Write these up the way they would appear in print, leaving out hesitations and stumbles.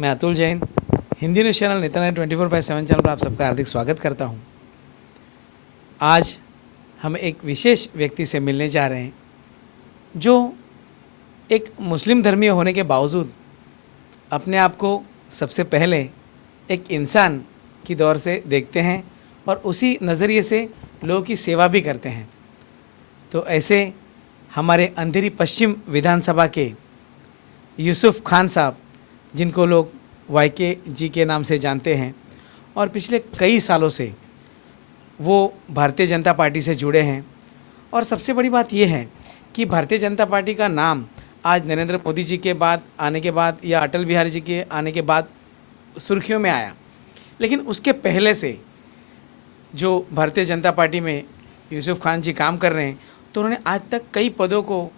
मैं Atul Jain Hindi news channel नेता 24/7 channel पर आप सबका हार्दिक स्वागत करता हूं। आज हम एक विशेष व्यक्ति से मिलने जा रहे हैं जो एक मुस्लिम धर्मीय होने के बावजूद अपने आप को सबसे पहले एक इंसान की दौर से देखते हैं और उसी नज़रिए से लोगों की सेवा भी करते हैं। तो ऐसे हमारे अंधेरी पश्चिम विधानसभा के यूसुफ खान साहब, जिनको लोग वाईके जी के नाम से जानते हैं और पिछले कई सालों से वो भारतीय जनता पार्टी से जुड़े हैं। और सबसे बड़ी बात ये है कि भारतीय जनता पार्टी का नाम आज नरेंद्र मोदी जी के बाद आने के बाद या अटल बिहारी जी के आने के बाद सुर्खियों में आया, लेकिन उसके पहले से जो भारतीय जनता पार्टी में यूसुफ खान जी काम कर रहे हैं, तो उन्होंने आज तक कई पदों को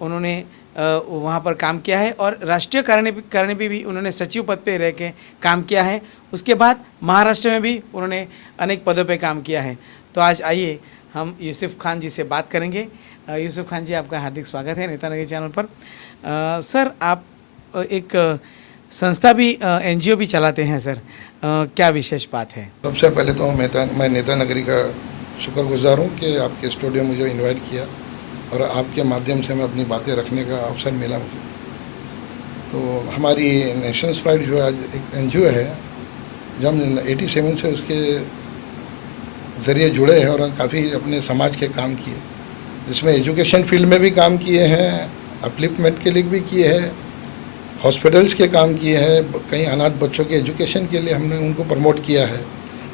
उन्होंने वहाँ पर काम किया है और राष्ट्रीय कार्यान्वयन भी उन्होंने सचिव पद पे रह के काम किया है। उसके बाद महाराष्ट्र में भी उन्होंने अनेक पदों पे काम किया है। तो आज आइए हम यूसुफ खान जी से बात करेंगे। यूसुफ खान जी, आपका हार्दिक स्वागत है नेता नगर चैनल पर। सर, आप एक संस्था भी NGO भी चलाते हैं सर, क्या विशेष बात है? सबसे पहले तो मैं नेता नगरी का शुक्रगुजार हूँ कि आपके स्टूडियो में मुझे इन्वाइट किया और आपके माध्यम से मैं अपनी बातें रखने का अवसर मिला मुझे। तो हमारी नेशंस प्राइड जो आज एक NGO है, जब हम 87 से उसके ज़रिए जुड़े हैं और काफ़ी अपने समाज के काम किए, जिसमें एजुकेशन फील्ड में भी काम किए हैं, अपलिफ्टमेंट के लिए भी किए हैं, हॉस्पिटल्स के काम किए हैं, कई अनाथ बच्चों के एजुकेशन के लिए हमने उनको प्रमोट किया है,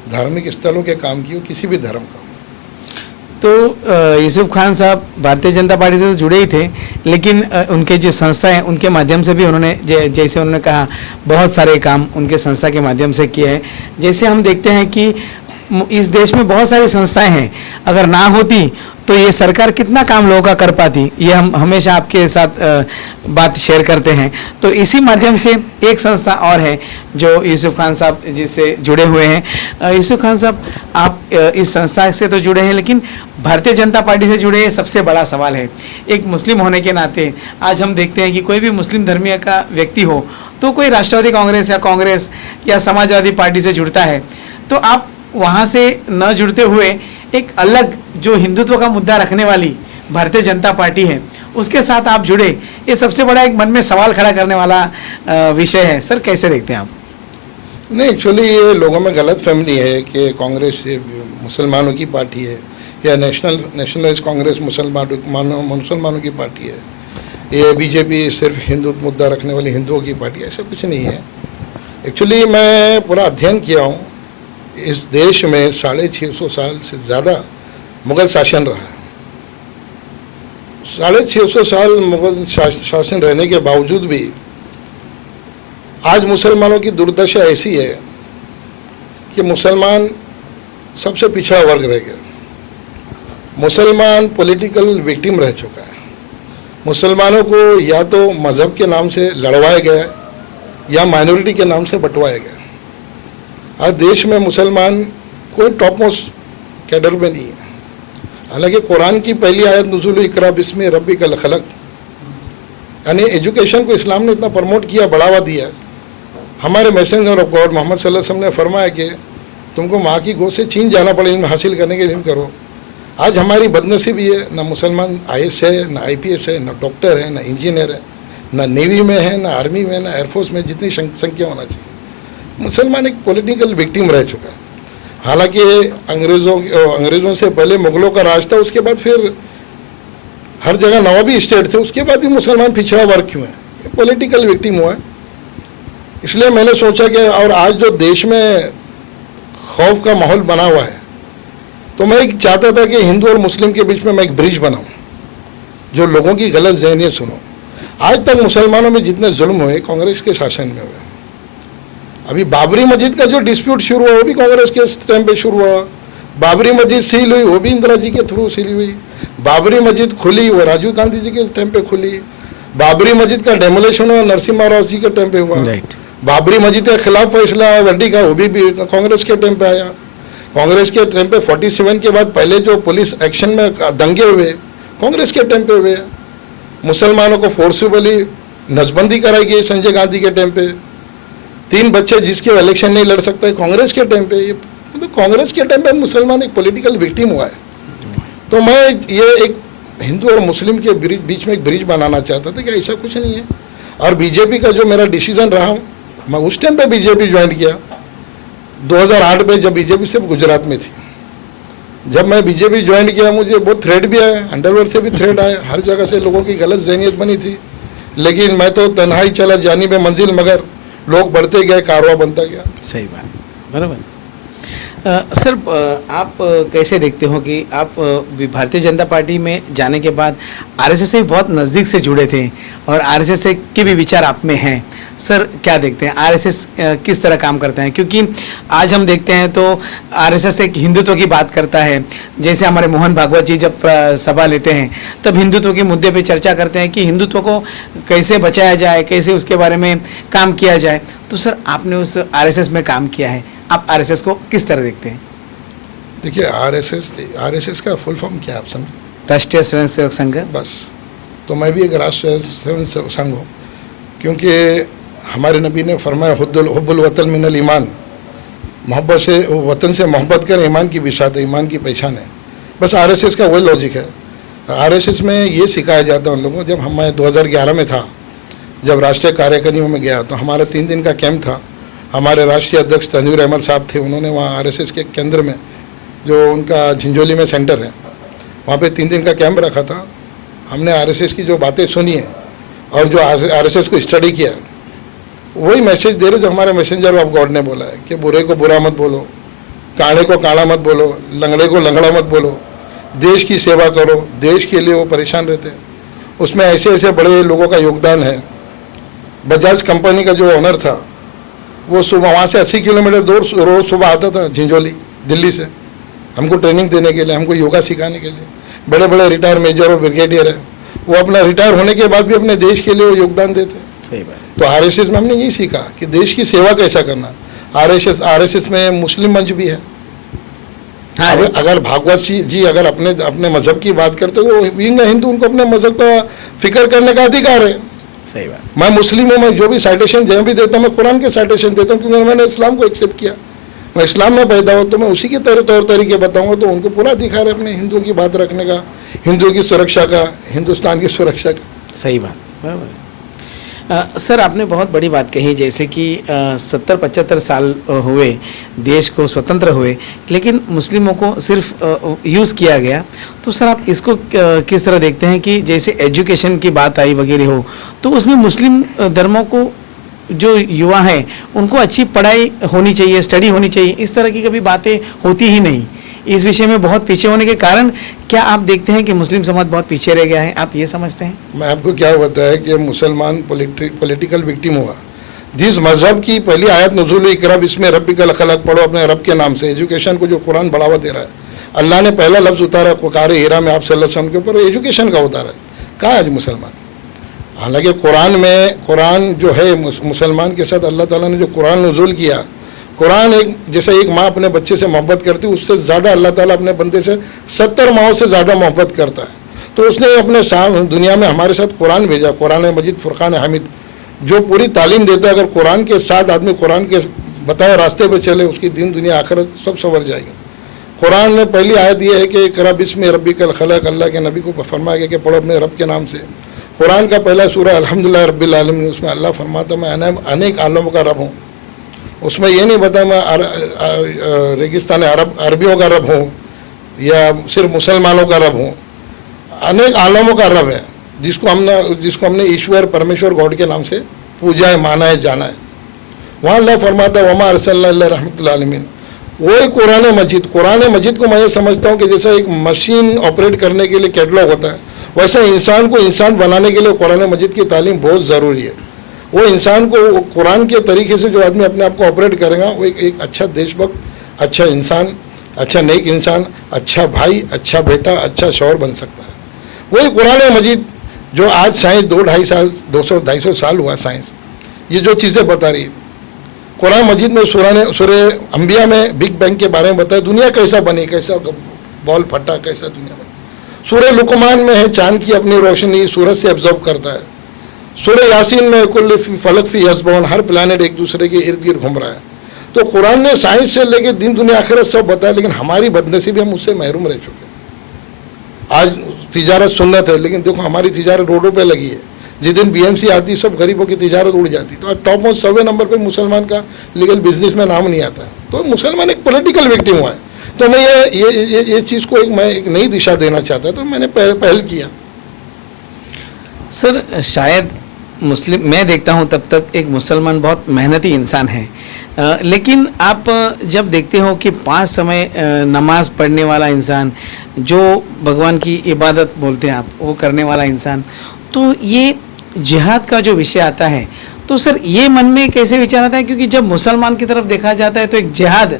धार्मिक स्थलों के काम किए, किसी भी धर्म का। तो यूसुफ खान साहब भारतीय जनता पार्टी से तो जुड़े ही थे, लेकिन उनके जो संस्था हैं उनके माध्यम से भी उन्होंने जैसे उन्होंने कहा बहुत सारे काम उनके संस्था के माध्यम से किए हैं। जैसे हम देखते हैं कि इस देश में बहुत सारी संस्थाएं हैं, अगर ना होती तो ये सरकार कितना काम लोगों का कर पाती, ये हम हमेशा आपके साथ बात शेयर करते हैं। तो इसी माध्यम से एक संस्था और है जो यूसुफ खान साहब जिससे जुड़े हुए हैं। यूसुफ खान साहब, आप इस संस्था से तो जुड़े हैं, लेकिन भारतीय जनता पार्टी से जुड़े सबसे बड़ा सवाल है। एक मुस्लिम होने के नाते आज हम देखते हैं कि कोई भी मुस्लिम धर्मीय का व्यक्ति हो तो कोई राष्ट्रवादी कांग्रेस या समाजवादी पार्टी से जुड़ता है, तो आप वहाँ से न जुड़ते हुए एक अलग जो हिंदुत्व का मुद्दा रखने वाली भारतीय जनता पार्टी है उसके साथ आप जुड़े, ये सबसे बड़ा एक मन में सवाल खड़ा करने वाला विषय है। सर, कैसे देखते हैं आप? नहीं, एक्चुअली ये लोगों में गलत फहमी है कि कांग्रेस मुसलमानों की पार्टी है या नेशनलिस्ट कांग्रेस मुसलमानों की पार्टी है, ये बीजेपी सिर्फ हिंदुत्व मुद्दा रखने वाली हिंदुओं की पार्टी है। ऐसा कुछ नहीं है। एक्चुअली मैं पूरा अध्ययन किया हूँ, इस देश में 650 साल से ज़्यादा मुग़ल शासन रहा है। 650 साल मुग़ल शासन रहने के बावजूद भी आज मुसलमानों की दुर्दशा ऐसी है कि मुसलमान सबसे पिछड़ा वर्ग रह गया। मुसलमान पॉलिटिकल विक्टिम रह चुका है। मुसलमानों को या तो मज़हब के नाम से लड़वाया गया या माइनॉरिटी के नाम से बंटवाया गया। आज देश में मुसलमान कोई टॉप मोस्ट कैडर में नहीं है। हालांकि कुरान की पहली आयत नुज़ुल इक़रा बिस्मि रब्बिकल खलक, यानी एजुकेशन को इस्लाम ने इतना प्रमोट किया, बढ़ावा दिया। हमारे मैसेंजर ऑफ गॉड मोहम्मद सल्लल्लाहु अलैहि वसल्लम ने फरमाया कि तुमको माँ की गोद से चीन जाना पड़े इल्म हासिल करने के लिए, इल्म करो। आज हमारी बदनसीबी है, ना मुसलमान IAS है, ना IPS है, ना डॉक्टर है, ना इंजीनियर है, ना नेवी में है, ना आर्मी में, ना एयरफोर्स में जितनी संख्या होना चाहिए। मुसलमान एक पॉलिटिकल विक्टिम रह चुका है। हालांकि अंग्रेज़ों से पहले मुग़लों का राज था, उसके बाद फिर हर जगह नवाबी स्टेट थे, उसके बाद भी मुसलमान पिछड़ा वर्ग क्यों है? ये पॉलिटिकल विक्टिम हुआ है। इसलिए मैंने सोचा कि और आज जो देश में खौफ का माहौल बना हुआ है, तो मैं चाहता था कि हिंदू और मुस्लिम के बीच में मैं एक ब्रिज बनाऊँ, जो लोगों की गलत ज़हनियत सुनो। आज तक मुसलमानों में जितने जुल्म हुए कांग्रेस के शासन में हुए। अभी बाबरी मस्जिद का जो डिस्प्यूट शुरू हुआ वो भी कांग्रेस के टाइम पे शुरू हुआ। बाबरी मस्जिद सील हुई वो भी इंदिरा जी के थ्रू सील हुई। बाबरी मस्जिद खुली वो राजीव गांधी जी के टाइम पे खुली। बाबरी मस्जिद का डेमोलेशन हुआ नरसिम्हा राव जी के टाइम पे हुआ। बाबरी मस्जिद के खिलाफ फैसला वर्दी का वो भी कांग्रेस के टाइम पे आया। कांग्रेस के टाइम पे 47 के बाद पहले जो पुलिस एक्शन में दंगे हुए कांग्रेस के टाइम पे हुए। मुसलमानों को फोर्सिबली नसबंदी कराई गई संजय गांधी के टाइम पे। 3 बच्चे जिसके इलेक्शन नहीं लड़ सकते कांग्रेस के टाइम पे, ये तो कांग्रेस के टाइम पे मुसलमान एक पॉलिटिकल विक्टिम हुआ है। तो मैं ये एक हिंदू और मुस्लिम के बीच में एक ब्रिज बनाना चाहता था कि ऐसा कुछ नहीं है। और बीजेपी का जो मेरा डिसीजन रहा, मैं उस टाइम पे बीजेपी ज्वाइन किया 2008 में, जब बीजेपी सिर्फ गुजरात में थी। जब मैं बीजेपी ज्वाइन किया मुझे बहुत थ्रेड भी आया, अंडरवर्ल्ड से भी थ्रेड आया, हर जगह से लोगों की गलत जहनीत बनी थी। लेकिन मैं तो तन्हाई चला जानी में मंजिल, मगर लोग बढ़ते गए, कारवा बनता गया। सही बात, बराबर। सर, आप कैसे देखते हो कि आप भारतीय जनता पार्टी में जाने के बाद आरएसएस से बहुत नज़दीक से जुड़े थे और आरएसएस के भी विचार आप में हैं। सर, क्या देखते हैं आरएसएस किस तरह काम करते हैं? क्योंकि आज हम देखते हैं तो आरएसएस एक हिंदुत्व की बात करता है। जैसे हमारे मोहन भागवत जी जब सभा लेते हैं तब हिंदुत्व के मुद्दे पे चर्चा करते हैं कि हिंदुत्व को कैसे बचाया जाए, कैसे उसके बारे में काम किया जाए। तो सर, आपने उस आरएसएस में काम किया है, आप आरएसएस को किस तरह देखते हैं? देखिए, आरएसएस का फुल फॉर्म क्या है आप समझे? राष्ट्रीय स्वयंसेवक संघ। बस, तो मैं भी एक राष्ट्रीय स्वयंसेवक संघ हूँ, क्योंकि हमारे नबी ने फरमाया हुब्बुल वतन मिनल ईमान, मोहब्बत से वतन से मोहब्बत कर ईमान की बिशात है, ईमान की पहचान है। बस आरएसएस का वही लॉजिक है। आरएसएस में ये सिखाया जाता है उन लोगों को। जब मैं 2011 में था, जब राष्ट्रीय कार्यकारिणी में गया तो हमारा 3 दिन का कैंप था। हमारे राष्ट्रीय अध्यक्ष तंजीर अहमद साहब थे, उन्होंने वहाँ आरएसएस के केंद्र में, जो उनका झिंझोली में सेंटर है, वहाँ पे 3 दिन का कैंप रखा था। हमने आरएसएस की जो बातें सुनी है और जो आरएसएस को स्टडी किया, वही मैसेज दे रहे जो हमारे मैसेंजर ऑफ गॉड ने बोला है कि बुरे को बुरा मत बोलो, काणे को काला मत बोलो, लंगड़े को लंगड़ा मत बोलो, देश की सेवा करो। देश के लिए वो परेशान रहते हैं। उसमें ऐसे ऐसे बड़े लोगों का योगदान है। बजाज कंपनी का जो ओनर था, वो सुबह वहाँ से 80 किलोमीटर दूर रोज़ सुबह आता था झिंझोली, दिल्ली से, हमको ट्रेनिंग देने के लिए, हमको योगा सिखाने के लिए। बड़े बड़े रिटायर मेजर और ब्रिगेडियर है, वो अपना रिटायर होने के बाद भी अपने देश के लिए वो योगदान देते हैं। सही बात। तो आरएसएस में हमने यही सीखा कि देश की सेवा कैसा करना। आरएसएस में मुस्लिम मंच भी है। हाँ, अगर भागवत जी अगर अपने मजहब की बात करते हो, वो हिंदू, उनको अपने मजहब का फिक्र करने का अधिकार है। सही बात। मैं मुस्लिम हूँ, मैं जो भी साइटेशन जहाँ भी देता हूँ, मैं कुरान के साइटेशन देता हूँ, क्योंकि मैंने इस्लाम को एक्सेप्ट किया। मैं इस्लाम में पैदा हूँ तो मैं उसी के तौर तरीके बताऊँगा, तो उनको पूरा अधिकार है अपने हिंदुओं की बात रखने का, हिंदुओं की सुरक्षा का, हिंदुस्तान की सुरक्षा का। सही बात, बराबर। सर, आपने बहुत बड़ी बात कही, जैसे कि 70-75 साल हुए देश को स्वतंत्र हुए, लेकिन मुस्लिमों को सिर्फ यूज़ किया गया। तो सर, आप इसको किस तरह देखते हैं कि जैसे एजुकेशन की बात आई वगैरह हो, तो उसमें मुस्लिम धर्मों को जो युवा हैं उनको अच्छी पढ़ाई होनी चाहिए, स्टडी होनी चाहिए, इस तरह की कभी बातें होती ही नहीं। इस विषय में बहुत पीछे होने के कारण क्या आप देखते हैं कि मुस्लिम समाज बहुत पीछे रह गया है? आप ये समझते हैं? मैं आपको क्या बताया कि मुसलमान पॉलिटिकल विक्टिम हुआ। जिस मजहब की पहली आयत नुज़ूल हुई, इक़रा बिस्मि रब्बिकल खलक़, पढ़ो अपने रब के नाम से। एजुकेशन को जो कुरान बढ़ावा दे रहा है, अल्लाह ने पहला लफ्ज़ उतारा क़ुरान हीरा में आप सल्लल्लाहु अलैहि वसल्लम के ऊपर, एजुकेशन का उतारा है। कहाँ आज मुसलमान? हालांकि कुरान जो है मुसलमान के साथ अल्लाह ताला ने जो कुरान नुज़ूल किया, कुरान एक जैसे एक माँ अपने बच्चे से मोहब्बत करती है, उससे ज़्यादा अल्लाह ताला अपने बंदे से 70 माओं से ज़्यादा मोहब्बत करता है। तो उसने अपने दुनिया में हमारे साथ कुरान भेजा, कुरान मजीद, फ़ुरक़ान हमीद, जो पूरी तालीम देता है। अगर कुरान के साथ आदमी कुरान के बताए रास्ते पर चले, उसकी दीन दुनिया आखिरत सब संवर जाएगी। कुरान में पहली आयत ये है कि इक़रा बिस्मि रब्बिकल खलक़, अल्लाह के नबी को फरमाया गया कि पढ़ो अपने रब के नाम से। कुरान का पहला सूरा अल्हम्दुलिल्लाह रब्बिल आलमीन, उसमें अल्लाह फरमाता मैं अनेक आलमों का रब हूँ। उसमें ये नहीं बता मैं रेगिस्तान अरबियों का रब हूँ या सिर्फ मुसलमानों का रब हूँ। अनेक आलमों का रब है, जिसको हमने ईश्वर, परमेश्वर, गॉड के नाम से पूजा है, माना है, जाना है। वहाँ अल्लाह फरमाता है वमा अरसलना इल्ला रहमतुल आलमीन। वही कुरान मजीद को मैं ये समझता हूँ कि जैसा एक मशीन ऑपरेट करने के लिए कैटलॉग होता है, वैसा इंसान को इंसान बनाने के लिए कुरान मजीद की तालीम बहुत ज़रूरी है। वो इंसान को कुरान के तरीके से जो आदमी अपने आप को ऑपरेट करेगा, वो एक अच्छा देशभक्त, अच्छा इंसान, अच्छा नेक इंसान, अच्छा भाई, अच्छा बेटा, अच्छा शौहर बन सकता है। वही कुरान मजीद जो आज साइंस 200-250 साल हुआ साइंस, ये जो चीज़ें बता रही है, कुरान मजीद में सूरह अंबिया में बिग बैंग के बारे में बताया, दुनिया कैसा बनी, कैसा बॉल फटा, कैसा दुनिया बनी। सूरह लुकमान में है चांद की अपनी रोशनी सूरज से एब्जॉर्ब करता है। सूरह यासीन में कुल फलक फी हस्बौन, हर प्लानट एक दूसरे के इर्द गिर्द घूम रहा है। तो कुरान ने साइंस से लेके दिन दुनिया आखिरत सब बताया, लेकिन हमारी बदनसीबी हम उससे महरूम रह चुके। आज तिजारत सुन्नत है, लेकिन देखो हमारी तिजारत रोडों पे लगी है। जिस दिन बीएमसी आती सब गरीबों की तिजारत उड़ जाती। तो आज टॉप मोस्ट 100वें नंबर पे मुसलमान का लीगल बिजनेस में नाम नहीं आता है। तो मुसलमान एक पॉलिटिकल विक्टिम हुआ है। तो मैं ये चीज़ को मैं एक नई दिशा देना चाहता, तो मैंने पहल किया। सर शायद मुस्लिम, मैं देखता हूँ तब तक एक मुसलमान बहुत मेहनती इंसान है, लेकिन आप जब देखते हो कि 5 समय नमाज पढ़ने वाला इंसान, जो भगवान की इबादत बोलते हैं आप, वो करने वाला इंसान, तो ये जिहाद का जो विषय आता है, तो सर ये मन में कैसे विचार आता है? क्योंकि जब मुसलमान की तरफ देखा जाता है तो एक जिहाद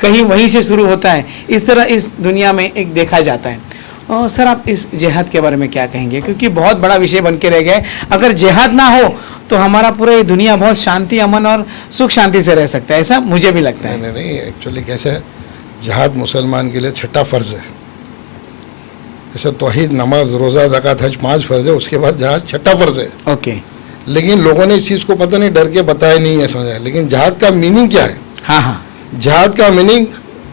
कहीं वहीं से शुरू होता है, इस तरह इस दुनिया में एक देखा जाता है। सर आप इस जिहाद के बारे में क्या कहेंगे? क्योंकि बहुत बड़ा विषय बन के रह गया है। अगर जिहाद ना हो तो हमारा पूरा ये दुनिया बहुत शांति, अमन और सुख शांति से रह सकता है, ऐसा मुझे भी लगता है। नहीं, एक्चुअली कैसे है, जिहाद मुसलमान के लिए छठा फ़र्ज़ है। जैसे तौहीद, नमाज, रोज़ा, ज़कात, हज 5 फ़र्ज़ है, उसके बाद जिहाद छठा फ़र्ज़ है। ओके। लेकिन लोगों ने इस चीज़ को पता नहीं, डर के बताया नहीं है, समझा। लेकिन जिहाद का मीनिंग क्या है? हाँ हाँ, जिहाद का मीनिंग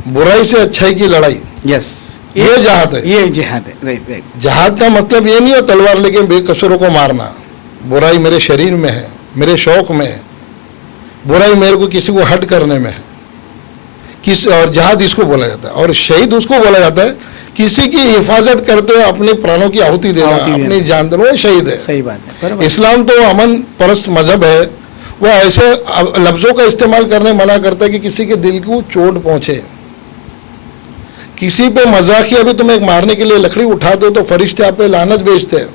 बुराई से अच्छाई की लड़ाई। यस, ये जिहाद है। ये जिहाद है, राइट राइट। जिहाद का मतलब ये नहीं हो तलवार लेके बेकसूरों को मारना। बुराई मेरे शरीर में है, मेरे शौक में है, बुराई मेरे को किसी को हट करने में है। और जिहाद इसको बोला जाता है। और शहीद उसको बोला जाता है किसी की हिफाजत करते हुए अपने प्राणों की आहुति देना, अपनी जान देना, वो शहीद है। सही बात है, बराबर। इस्लाम तो अमन परस्त मजहब है। वो ऐसे लफ्ज़ों का इस्तेमाल करने मना करता है कि किसी के दिल को चोट पहुंचे। किसी पे मजाकिया भी तुम एक मारने के लिए लकड़ी उठा दो तो फरिश्ते आप पे लानत भेजते हैं।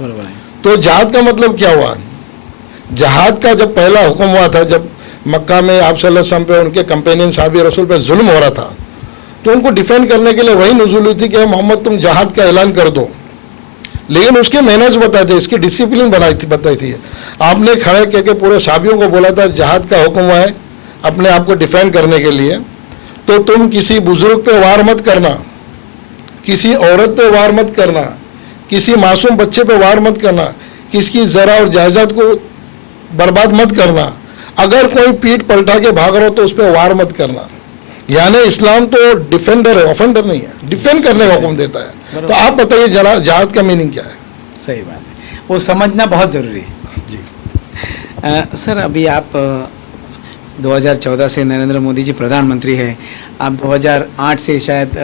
बराबर है। तो जिहाद का मतलब क्या हुआ? जिहाद का जब पहला हुक्म हुआ था, जब मक्का में आप सल्लल्लाहु अलैहि वसल्लम पे, उनके कंपेनियन साहबी रसूल पे जुल्म हो रहा था, तो उनको डिफेंड करने के लिए वही नुज़ूल हुई थी कि मोहम्मद तुम जिहाद का ऐलान कर दो। लेकिन उसके मैनर्स बताए थे, इसकी डिसिप्लिन बताई थी। आपने खड़े करके पूरे साहबियों को बोला था जिहाद का हुक्म हुआ है अपने आप को डिफेंड करने के लिए, तो तुम किसी बुजुर्ग पे वार मत करना, किसी औरत पे वार मत करना, किसी मासूम बच्चे पे वार मत करना, किसकी ज़रा और जायदाद को बर्बाद मत करना। अगर कोई पीठ पलटा के भाग रहा हो तो उस पर वार मत करना। यानी इस्लाम तो डिफेंडर है, ऑफेंडर नहीं है, डिफेंड करने का हुक्म देता है। तो आप बताइए जरा जिहाद का मीनिंग क्या है? सही बात है, वो समझना बहुत ज़रूरी है जी। सर अभी आप 2014 से नरेंद्र मोदी जी प्रधानमंत्री हैं, आप 2008 से शायद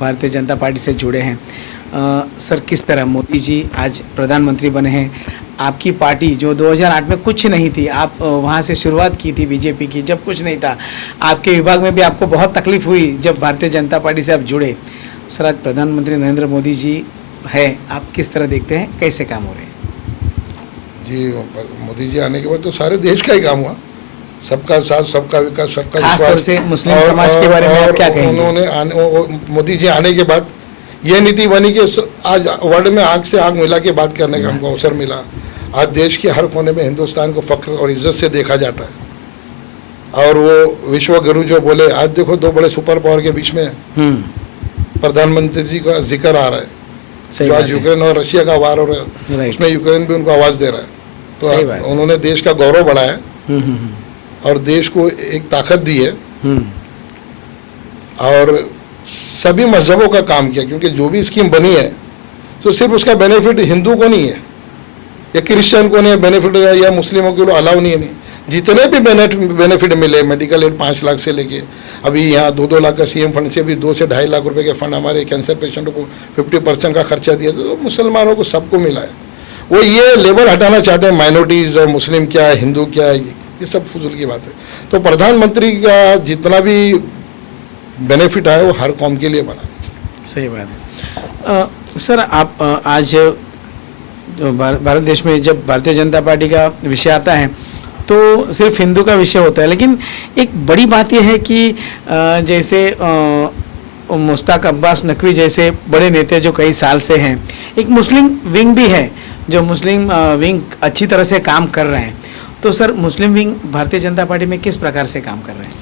भारतीय जनता पार्टी से जुड़े हैं। सर किस तरह मोदी जी आज प्रधानमंत्री बने हैं? आपकी पार्टी जो 2008 में कुछ नहीं थी, आप वहाँ से शुरुआत की थी बीजेपी की, जब कुछ नहीं था, आपके विभाग में भी आपको बहुत तकलीफ हुई जब भारतीय जनता पार्टी से आप जुड़े। सर आज प्रधानमंत्री नरेंद्र मोदी जी है, आप किस तरह देखते हैं, कैसे काम हो रहे हैं? जी, मोदी जी आने के बाद तो सारे देश का ही काम हुआ। सबका साथ, सबका विकास, सबका खास तौर से मुस्लिम समाज के बारे में आप क्या कहेंगे? उन्होंने मोदी जी आने के बाद ये नीति बनी कि आज वर्ल्ड में आंख से आंख मिला के बात करने का हमको अवसर मिला। आज देश के हर कोने में हिंदुस्तान को फख्र और इज्जत से देखा जाता है। और वो विश्व गुरु जो बोले, आज देखो 2 बड़े सुपर पावर के बीच में प्रधानमंत्री जी का जिक्र आ रहा है। जो आज यूक्रेन और रशिया का वार हो रहा है, उसमें यूक्रेन भी उनको आवाज़ दे रहा है। तो उन्होंने देश का गौरव बढ़ाया और देश को एक ताकत दी है। और सभी मजहबों का काम किया, क्योंकि जो भी स्कीम बनी है तो सिर्फ उसका बेनिफिट हिंदू को नहीं है या क्रिश्चियन को नहीं बेनिफिट, या मुस्लिमों के लिए अलाउ नहीं है। नहीं, जितने भी बेनिफिट मिले, मेडिकल एड 5 लाख से लेके अभी यहाँ 2-2 लाख का सीएम फंड से भी 2 से 2.5 लाख रुपए के फंड हमारे कैंसर पेशेंटों को 50% का खर्चा दिया था। तो मुसलमानों को सबको मिला है। वो ये लेबल हटाना चाहते हैं माइनॉरिटीज़ और मुस्लिम क्या है, हिंदू क्या है, ये सब फजूल की बात है। तो प्रधानमंत्री का जितना भी बेनिफिट आया वो हर कौम के लिए बना। सही बात है। सर आप आज भारत देश में जब भारतीय जनता पार्टी का विषय आता है तो सिर्फ हिंदू का विषय होता है, लेकिन एक बड़ी बात यह है कि जैसे मुश्ताक अब्बास नकवी जैसे बड़े नेता जो कई साल से हैं, एक मुस्लिम विंग भी है जो मुस्लिम विंग अच्छी तरह से काम कर रहे हैं। तो सर मुस्लिम विंग भारतीय जनता पार्टी में किस प्रकार से काम कर रहे हैं?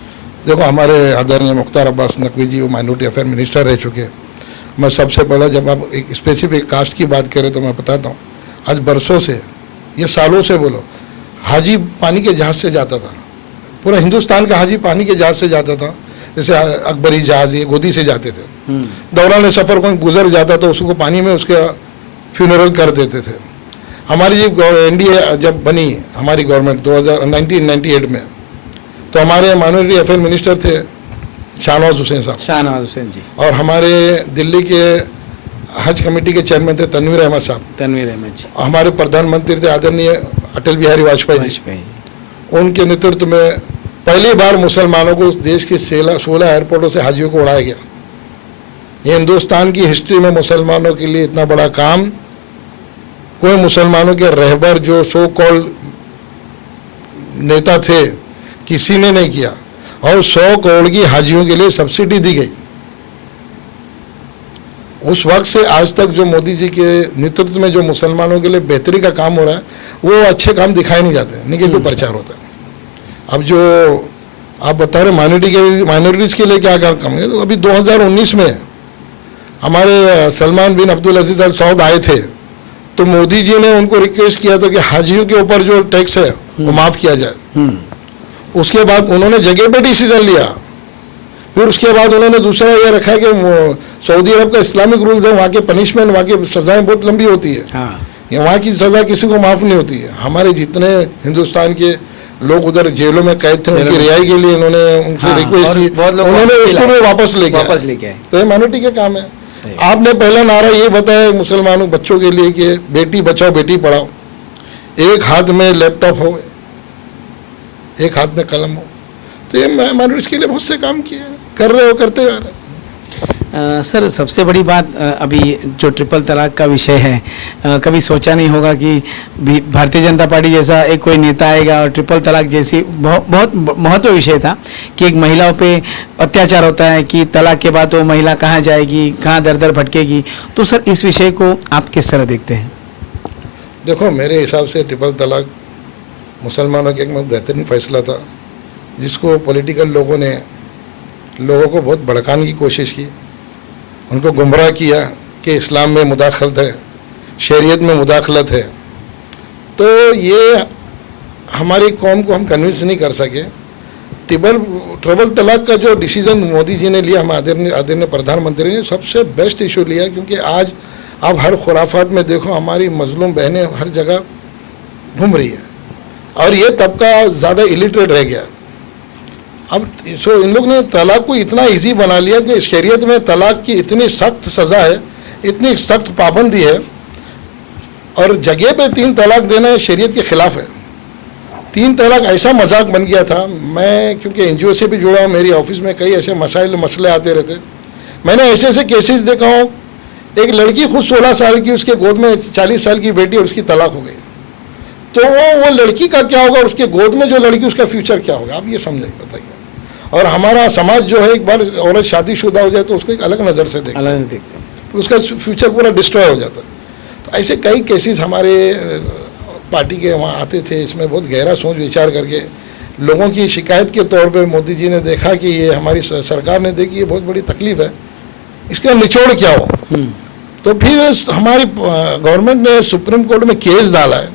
देखो, हमारे आदरणीय मुख्तार अब्बास नकवी जी वो माइनॉरिटी अफेयर मिनिस्टर रह चुके। मैं सबसे पहले, जब आप एक स्पेसिफिक कास्ट की बात करें तो मैं बताता हूँ, आज बरसों से ये सालों से बोलो, हाजी पानी के जहाज़ से जाता था, पूरा हिंदुस्तान का हाजी पानी के जहाज़ से जाता था। जैसे अकबरी जहाज़ ये गोदी से जाते थे। दौरान सफ़र कोई गुजर जाता तो उसको पानी में उसका फ्यूनरल कर देते थे। हमारी जब एनडीए जब बनी हमारी गवर्नमेंट 1998 में, तो हमारे माइनॉरिटी अफेयर मिनिस्टर थे शाहनवाज हुसैन साहब, शाहनवाज हुसैन जी, और हमारे दिल्ली के हज कमेटी के चेयरमैन थे तनवीर अहमद साहब, तनवीर अहमद जी, हमारे प्रधानमंत्री थे आदरणीय अटल बिहारी वाजपेयी जी। उनके नेतृत्व में पहली बार मुसलमानों को देश के 16 एयरपोर्टों से हाजियों को उड़ाया गया। ये हिंदुस्तान की हिस्ट्री में मुसलमानों के लिए इतना बड़ा काम कोई मुसलमानों के रहबर जो सो कॉल्ड नेता थे किसी ने नहीं किया। और 100 करोड़ की हाजियों के लिए सब्सिडी दी गई। उस वक्त से आज तक जो मोदी जी के नेतृत्व में जो मुसलमानों के लिए बेहतरी का काम हो रहा है, वो अच्छे काम दिखाए नहीं जाते, निगेटिव प्रचार होता है। अब जो आप बता रहे माइनॉरिटीज़ के लिए क्या काम है, तो अभी 2019 में हमारे सलमान बिन अब्दुल अजीज अल सऊद आए थे, तो मोदी जी ने उनको रिक्वेस्ट किया था कि हाजियों के ऊपर जो टैक्स है वो माफ़ किया जाए। उसके बाद उन्होंने जगह पे डिसीजन लिया। फिर उसके बाद उन्होंने दूसरा ये रखा कि सऊदी अरब का इस्लामिक रूल्स है, वहाँ के पनिशमेंट, वहाँ की सज़ाएँ बहुत लंबी होती है। वहाँ की सज़ा किसी को माफ़ नहीं होती है। हमारे जितने हिंदुस्तान के लोग उधर जेलों में कैद थे, उनकी रिहाई के लिए उन्होंने उनसे रिक्वेस्ट की, उन्होंने उसको भी वापस लेके आए। तो ये माइनॉरिटी के काम है। आपने पहला नारा ये बताया मुसलमानों बच्चों के लिए कि बेटी बचाओ बेटी पढ़ाओ, एक हाथ में लैपटॉप हो, एक हाथ में कलम हो। तो ये माइनॉरिटीज़ के लिए बहुत से काम किए, कर रहे हो, करते हुए। सर, सबसे बड़ी बात अभी जो ट्रिपल तलाक का विषय है, कभी सोचा नहीं होगा कि भारतीय जनता पार्टी जैसा एक कोई नेता आएगा और ट्रिपल तलाक जैसी बहुत महत्व विषय था कि एक महिलाओं पे अत्याचार होता है कि तलाक के बाद वो महिला कहाँ जाएगी, कहाँ दर दर भटकेगी। तो सर, इस विषय को आप किस तरह देखते हैं? देखो, मेरे हिसाब से ट्रिपल तलाक मुसलमानों के एक बेहतरीन फैसला था, जिसको पॉलिटिकल लोगों ने लोगों को बहुत भड़काने की कोशिश की, उनको गुमराह किया कि इस्लाम में मुदाखलत है, शरीयत में मुदाखलत है। तो ये हमारी कौम को हम कन्विंस नहीं कर सके। ट्रिपल तलाक का जो डिसीजन मोदी जी ने लिया, हम आदरणीय प्रधानमंत्री ने सबसे बेस्ट इशू लिया, क्योंकि आज आप हर खुराफात में देखो, हमारी मजलूम बहनें हर जगह घूम रही है, और ये तबका ज़्यादा इलिटरेट रह गया। अब इन लोग ने तलाक को इतना इजी बना लिया कि शरीयत में तलाक की इतनी सख्त सज़ा है, इतनी सख्त पाबंदी है, और जगह पे 3 तलाक देना शरीयत के ख़िलाफ़ है। 3 तलाक ऐसा मजाक बन गया था। मैं क्योंकि NGO से भी जुड़ा हूँ, मेरी ऑफिस में कई ऐसे मसले आते रहते। मैंने ऐसे ऐसे केसेस देखा हूँ, एक लड़की खुद 16 साल की, उसके गोद में 40 साल की बेटी, और उसकी तलाक हो गई। तो वो लड़की का क्या होगा, उसके गोद में जो लड़की, उसका फ्यूचर क्या होगा, आप ये समझिए, बताइए। और हमारा समाज जो है, एक बार औरत शादीशुदा हो जाए तो उसको एक अलग नज़र से देखते हैं, उसका फ्यूचर पूरा डिस्ट्रॉय हो जाता है। तो ऐसे कई केसेस हमारे पार्टी के वहाँ आते थे। इसमें बहुत गहरा सोच विचार करके लोगों की शिकायत के तौर पे मोदी जी ने देखा कि ये हमारी सरकार ने देखी ये बहुत बड़ी तकलीफ है, इसका निचोड़ क्या हो। तो फिर हमारी गवर्नमेंट ने सुप्रीम कोर्ट में केस डाला है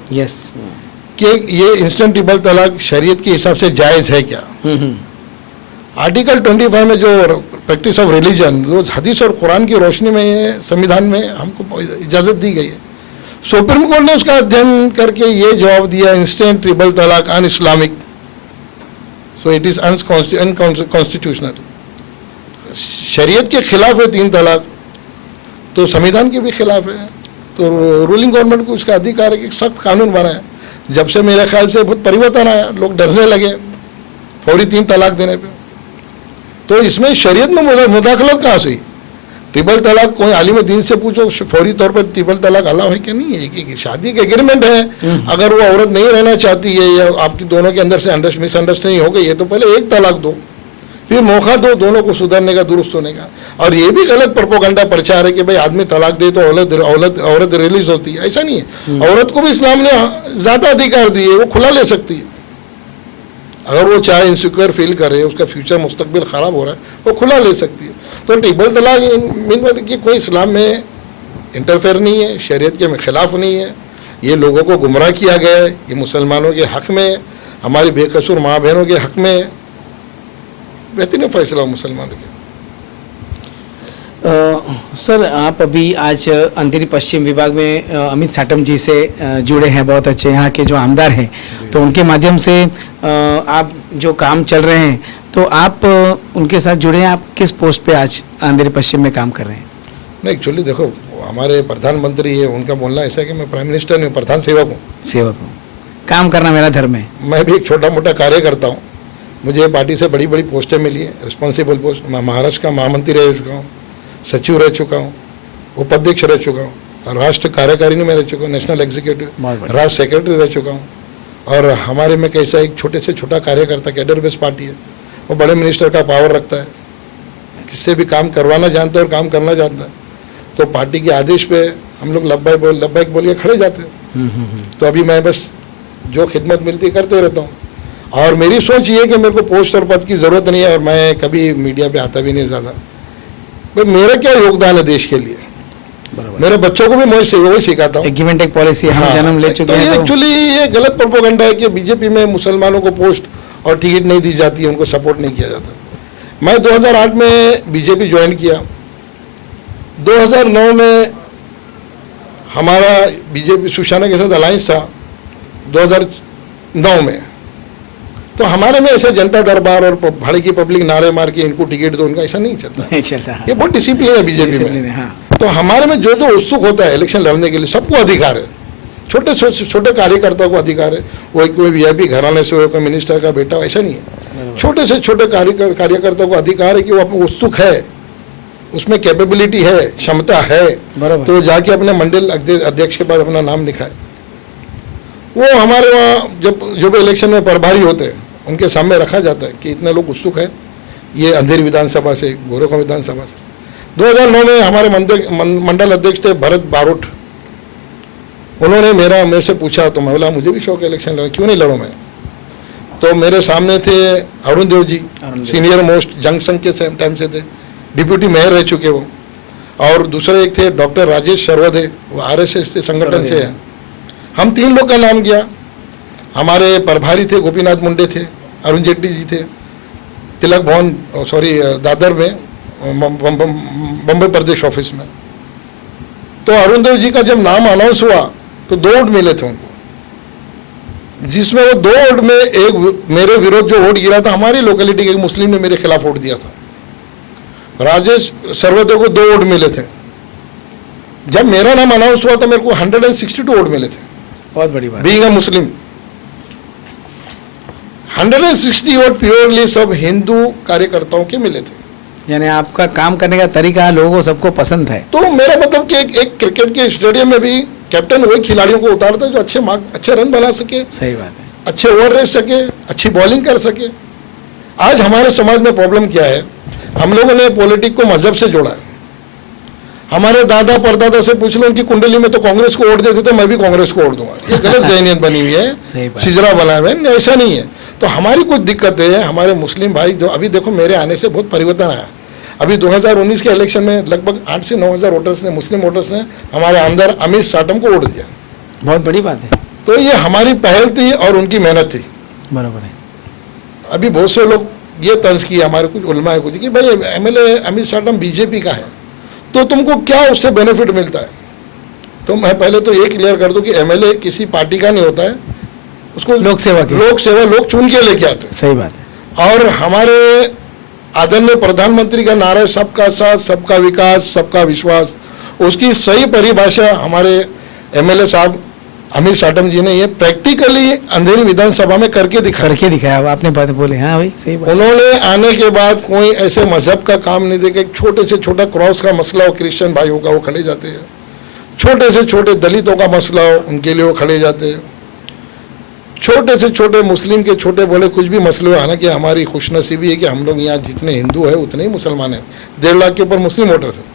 कि ये इंस्टेंट ट्रिपल तलाक शरीयत के हिसाब से जायज़ है क्या। आर्टिकल 25 में जो प्रैक्टिस ऑफ रिलीजन, जो हदीस और कुरान की रोशनी में ये संविधान में हमको इजाज़त दी गई है, सुप्रीम कोर्ट ने उसका अध्ययन करके ये जवाब दिया, इंस्टेंट ट्रिपल तलाक un Islamic, so it is unconstitutional. शरीयत के खिलाफ है 3 तलाक, तो संविधान के भी खिलाफ है। तो रूलिंग गवर्नमेंट को इसका अधिकार है कि सख्त कानून बनाए। जब से मेरे ख्याल से बहुत परिवर्तन आया, लोग डरने लगे फौरी 3 तलाक देने पे। तो इसमें शरीयत में मुदाखलत कहाँ से? ट्रिपल तलाक कोई आलिम दीन से पूछो, फौरी तौर पर ट्रिपल तलाक अलाउ है कि नहीं है? कि शादी का एग्रीमेंट है, अगर वो औरत नहीं रहना चाहती है या आपकी दोनों के अंदर से मिसअंडरस्टैंडिंग हो गई है, तो पहले 1 तलाक दो, फिर मौका दो दोनों को सुधरने का, दुरुस्त होने का। और ये भी गलत प्रोपोगंडा प्रचार है कि भाई आदमी तलाक दे तो औरत रिलीज होती है। ऐसा नहीं है, औरत को भी इस्लाम ने ज़्यादा अधिकार दिए, वो खुला ले सकती है। अगर वो चाहे इनसिक्योर फील करे, उसका फ्यूचर मुस्तकबिल ख़राब हो रहा है, वो खुला ले सकती है। तो ट्रिपल तलाक मीन कि कोई इस्लाम में इंटरफेयर नहीं है, शरीयत के खिलाफ नहीं है, ये लोगों को गुमराह किया गया है, ये मुसलमानों के हक़ में, हमारी बेकसूर माँ बहनों के हक़ में बेहतरीन फैसला हो मुसलमानों के। सर, आप अभी आज अंधेरी पश्चिम विभाग में अमित साटम जी से जुड़े हैं, बहुत अच्छे यहाँ के जो आमदार हैं, तो उनके माध्यम से आप जो काम चल रहे हैं, तो आप उनके साथ जुड़े हैं। आप किस पोस्ट पे आज अंधेरी पश्चिम में काम कर रहे हैं? नहीं, एक्चुअली देखो, हमारे प्रधानमंत्री है, उनका बोलना ऐसा है कि मैं प्राइम मिनिस्टर नहीं, प्रधान सेवक हूँ। सेवक हूँ, काम करना मेरा धर्म है। मैं भी एक छोटा मोटा कार्य करता हूँ। मुझे पार्टी से बड़ी बड़ी पोस्टें मिली है, रिस्पॉन्सिबल पोस्ट। मैं महाराष्ट्र का महामंत्री रह चुका हूँ, सचिव रह चुका हूँ, उपाध्यक्ष रह चुका हूँ, और राष्ट्र कार्यकारिणी में रह चुका हूँ, नेशनल एग्जीक्यूटिव, राष्ट्र सेक्रेटरी रह चुका हूँ। और हमारे में कैसा एक छोटे से छोटा कार्यकर्ता, कैडर बेस्ड पार्टी है, वो बड़े मिनिस्टर का पावर रखता है, किससे भी काम करवाना जानता है और काम करना जानता है। तो पार्टी के आदेश पे हम लोग लब्बैक बोल के खड़े जाते हैं। तो अभी मैं बस जो खिदमत मिलती करते रहता हूँ। और मेरी सोच ये है कि मेरे को पोस्ट और पद की ज़रूरत नहीं है, और मैं कभी मीडिया पे आता भी नहीं ज़्यादा। भाई मेरा क्या योगदान है देश के लिए, मेरे बच्चों को भी मैं वही सिखाता हूँ। गिव एंड टेक पॉलिसी हम जन्म ले चुके हैं। एक्चुअली ये गलत प्रोपेगेंडा है कि बीजेपी में मुसलमानों को पोस्ट और टिकट नहीं दी जाती है, उनको सपोर्ट नहीं किया जाता। मैं 2008 में बीजेपी ज्वाइन किया। 2009 में हमारा बीजेपी शिवसेना के साथ अलायंस था 2009 में। तो हमारे में ऐसे जनता दरबार और भाड़े की पब्लिक नारे मार के इनको टिकट दो, उनका ऐसा नहीं चलता। ये बहुत डिसिप्लिन है बीजेपी में। हाँ। तो हमारे में जो जो उत्सुक होता है इलेक्शन लड़ने के लिए, सबको अधिकार है। छोटे छोटे कार्यकर्ताओं को अधिकार है। वो कोई वीआईपी घराने से हो, कोई मिनिस्टर का बेटा, ऐसा नहीं है। छोटे से छोटे कार्यकर्ताओं को अधिकार है कि वो अपना उत्सुक है, उसमें कैपेबिलिटी है, क्षमता है, तो जाके अपने मंडल अध्यक्ष के पास अपना नाम लिखाए। वो हमारे वहाँ जब इलेक्शन में प्रभारी होते हैं उनके सामने रखा जाता है कि इतने लोग उत्सुक है, ये अंधेरी विधानसभा से, गोरखपुर विधानसभा से। 2009 में हमारे मंडल अध्यक्ष थे भरत बारोट। उन्होंने मेरे से पूछा, तो मैं बोला मुझे भी शौक है इलेक्शन लड़ने, क्यों नहीं लड़ूँ मैं। तो मेरे सामने थे अरुण देव जी, सीनियर मोस्ट जंग संघ के टाइम से थे, डिप्यूटी मेयर रह चुके वो। और दूसरे एक थे डॉक्टर राजेश सर्वदे, वो आरएसएस से संगठन से हैं। हम 3 लोग का नाम किया। हमारे प्रभारी थे गोपीनाथ मुंडे थे, अरुण जेटली जी थे, तिलक भवन दादर में, बम्बई प्रदेश ऑफिस में। तो अरुण देव जी का जब नाम अनाउंस हुआ तो 2 वोट मिले थे उनको, जिसमें वो 2 वोट में एक मेरे विरोध जो वोट गिरा था, हमारी लोकेलिटी के एक मुस्लिम ने मेरे खिलाफ वोट दिया था। राजेश सर्वदे को 2 वोट मिले थे। जब मेरा नाम अनाउंस हुआ तो मेरे को 162 वोट मिले थे। बहुत बड़ी बात। Being a Muslim 160 vote purely सब हिंदू कार्यकर्ताओं के मिले थे। यानी आपका काम करने का तरीका लोगों को सबको पसंद है। तो मेरा मतलब कि एक क्रिकेट के स्टेडियम में भी कैप्टन वही खिलाड़ियों को उतारता है जो अच्छे रन बना सके, सही बात है, अच्छे ओवर रेस सके, अच्छी बॉलिंग कर सके। आज हमारे समाज में प्रॉब्लम क्या है, हम लोगों ने पॉलिटिक्स को मजहब से जोड़ा है। हमारे दादा परदादा से पूछ लो, उनकी कुंडली में तो कांग्रेस को वोट देते थे, मैं भी कांग्रेस को वोट दूंगा। ये गलत ज़हनियत बनी हुई है, सिजरा बना हुआ है, ऐसा नहीं है। तो हमारी कुछ दिक्कत है, हमारे मुस्लिम भाई जो अभी देखो मेरे आने से बहुत परिवर्तन आया। अभी 2019 के इलेक्शन में लगभग 8 से 9 हज़ार वोटर्स ने, मुस्लिम वोटर्स ने हमारे अंदर अमित साटम को वोट दिया। बहुत बड़ी बात है। तो ये हमारी पहल थी और उनकी मेहनत थी। बराबर है। अभी बहुत से लोग ये तंज किए, हमारे कुछ उलमा है कुछ, कि भाई एमएलए अमित साटम बीजेपी का है तो तुमको क्या उससे बेनिफिट मिलता है। तो मैं पहले तो ये क्लियर कर दूं कि एमएलए किसी पार्टी का नहीं होता है, उसको लोक सेवा लोग चुन के लेके आते हैं। सही बात है। और हमारे आदरणीय प्रधानमंत्री का नारा है सबका साथ, सबका विकास, सबका विश्वास। उसकी सही परिभाषा हमारे एमएलए साहब अमित साटम जी ने ये प्रैक्टिकली अंधेरी विधानसभा में करके दिखाया। आपने बात बोले, हाँ भाई सही बात। उन्होंने आने के बाद कोई ऐसे मजहब का काम नहीं देखे, छोटे से छोटा क्रॉस का मसला हो क्रिश्चियन भाइयों का, वो खड़े जाते हैं। छोटे से छोटे दलितों का मसला हो, उनके लिए वो खड़े जाते हैं। छोटे से छोटे मुस्लिम के छोटे बड़े कुछ भी मसले हो, हालांकि हमारी खुशनसीबी है कि हम लोग यहाँ जितने हिंदू है उतने ही मुसलमान हैं। 1.5 लाख के ऊपर मुस्लिम वोटर्स हैं।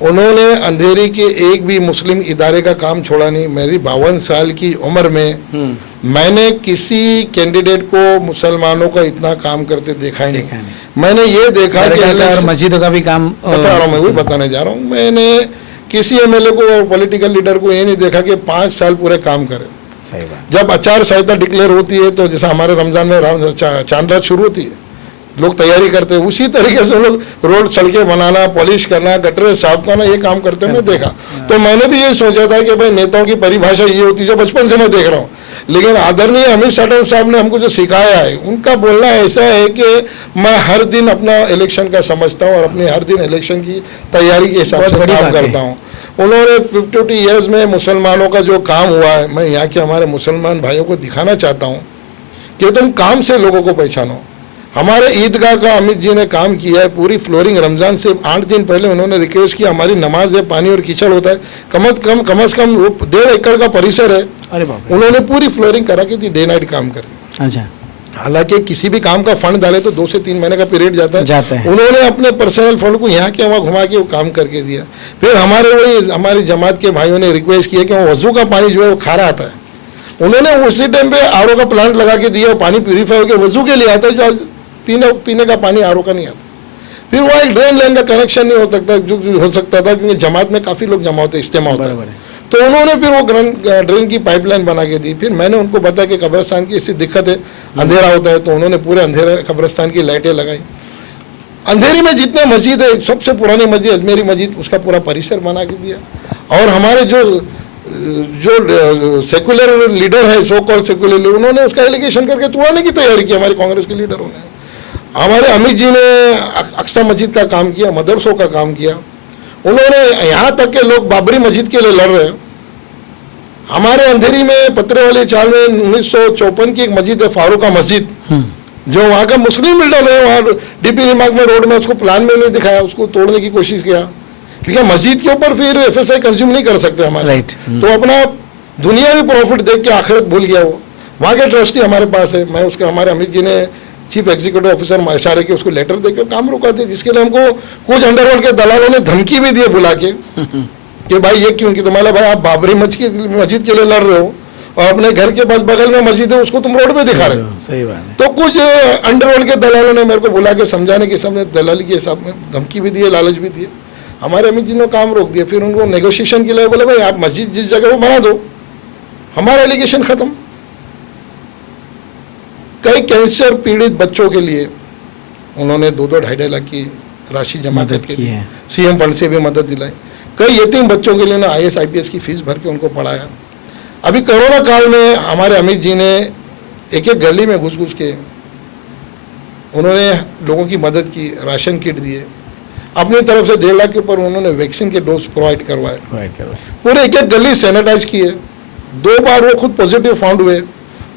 उन्होंने अंधेरी के एक भी मुस्लिम इदारे का काम छोड़ा नहीं। मेरी 52 साल की उम्र में मैंने किसी कैंडिडेट को मुसलमानों का इतना काम करते देखा ही नहीं। मैंने ये देखा कि मस्जिदों का भी काम बता रहा हूँ, मैं वही बताने जा रहा हूँ। मैंने किसी एमएलए को और पॉलिटिकल लीडर को ये नहीं देखा कि 5 साल पूरे काम करे। सही बात। जब आचार संहिता डिक्लेयर होती है तो जैसा हमारे रमजान में चांद रात शुरू होती है, लोग तैयारी करते हैं, उसी तरीके से लोग रोड सड़कें बनाना, पॉलिश करना, गटरें साफ करना, ये काम करते मैं देखा। तो मैंने भी ये सोचा था कि भाई नेताओं की परिभाषा ये होती है जो बचपन से मैं देख रहा हूँ। लेकिन आदरणीय अमित शाह साहब ने हमको जो सिखाया है, उनका बोलना ऐसा है कि मैं हर दिन अपना इलेक्शन का समझता हूँ और अपने हर दिन इलेक्शन की तैयारी के हिसाब से काम करता हूँ। उन्होंने 50 ईयर्स में मुसलमानों का जो काम हुआ है, मैं यहाँ के हमारे मुसलमान भाइयों को दिखाना चाहता हूँ कि तुम काम से लोगों को पहचानो। हमारे ईदगाह का अमित जी ने काम किया है, पूरी फ्लोरिंग रमज़ान से 8 दिन पहले उन्होंने रिक्वेस्ट किया, हमारी नमाज है, पानी और कीचड़ होता है, कम से कम वो 1.5 एकड़ का परिसर है, अरे बाप रे। उन्होंने पूरी फ्लोरिंग करा के थी, डे नाइट काम करके। अच्छा। हालांकि किसी भी काम का फंड डाले तो 2 से 3 महीने का पीरियड जाता है। उन्होंने अपने पर्सनल फंड को यहाँ के वहाँ घुमा के वो काम करके दिया। फिर हमारी जमात के भाइयों ने रिक्वेस्ट किया कि वो वजू का पानी जो है वो खारा आता है, उन्होंने उसी टाइम पे आरओ का प्लांट लगा के दिया, पानी प्यूरीफाई होकर वजू के लिए आता है, जो आज पीने का पानी आरओ का नहीं आता। फिर वहाँ एक ड्रेन लाइन का कनेक्शन नहीं हो सकता था क्योंकि जमात में काफ़ी लोग जमा होते, इज्तिमा होता है। तो उन्होंने फिर वो ड्रेन की पाइपलाइन बना के दी। फिर मैंने उनको बताया कि कब्रिस्तान की ऐसी दिक्कत है, अंधेरा होता है, तो उन्होंने पूरे अंधेरे कब्रिस्तान की लाइटें लगाई। अंधेरी में जितने मस्जिद है, सबसे पुरानी मस्जिद अजमेरी मस्जिद, उसका पूरा परिसर बना के दिया। और हमारे जो सेकुलर लीडर है, सो कॉल्ड सेकुलर लीडर, उन्होंने उसका एलिगेशन करके तोड़ने की तैयारी की। हमारे कांग्रेस के लीडरों ने, हमारे अमित जी ने अक्सा मस्जिद का काम किया, मदरसों का काम किया। उन्होंने यहाँ तक के लोग बाबरी मस्जिद के लिए लड़ रहे हैं। हमारे अंधेरी में पत्रे वाली चाल में 1954 की एक मस्जिद है, फारूका मस्जिद, जो वहाँ का मुस्लिम लीडर है, वहाँ डीपी दिमाग में रोड में उसको प्लान में नहीं दिखाया, उसको तोड़ने की कोशिश किया, क्योंकि मस्जिद के ऊपर फिर एफएसआई कंज्यूम नहीं कर सकते हमारे। तो अपना दुनियावी प्रॉफिट देख के आखिरत भूल गया वो। वहाँ के ट्रस्टी हमारे पास है, मैं उसके हमारे अमित जी ने चीफ एग्जीक्यूटिव ऑफिसर इशारे के उसको लेटर देकर काम रुका दिया, जिसके लिए हमको कुछ अंडरवर्ल्ड के दलालों ने धमकी भी दी बुला के कि भाई ये क्यों, कि तुम्हारा भाई आप बाबरी मस्जिद के लिए लड़ रहे हो और अपने घर के पास बगल में मस्जिद है उसको तुम रोड पे दिखा रहे हो। सही बात है। तो कुछ अंडरवर्ल्ड के दलालों ने मेरे को बुला के समझाने के सामने दलाली के हिसाब में धमकी भी दी, लालच भी दिए। हमारे अमित जी ने काम रोक दिया। फिर उनको नेगोशिएशन के लिए बोले भाई आप मस्जिद जिस जगह वो बना दो, हमारा एलिगेशन खत्म। कई कैंसर पीड़ित बच्चों के लिए उन्होंने 2-2 लाख की राशि जमा करके दी, सीएम फंड से भी मदद दिलाई। कई यतीम बच्चों के लिए ना IAS IPS की फीस भर के उनको पढ़ाया। अभी कोरोना काल में हमारे अमित जी ने एक गली में घुस के उन्होंने लोगों की मदद की, राशन किट दिए, अपनी तरफ से 1.5 लाख के ऊपर उन्होंने वैक्सीन के डोज प्रोवाइड करवाए, पूरे एक गली सैनिटाइज किए। 2 बार वो खुद पॉजिटिव फाउंड हुए,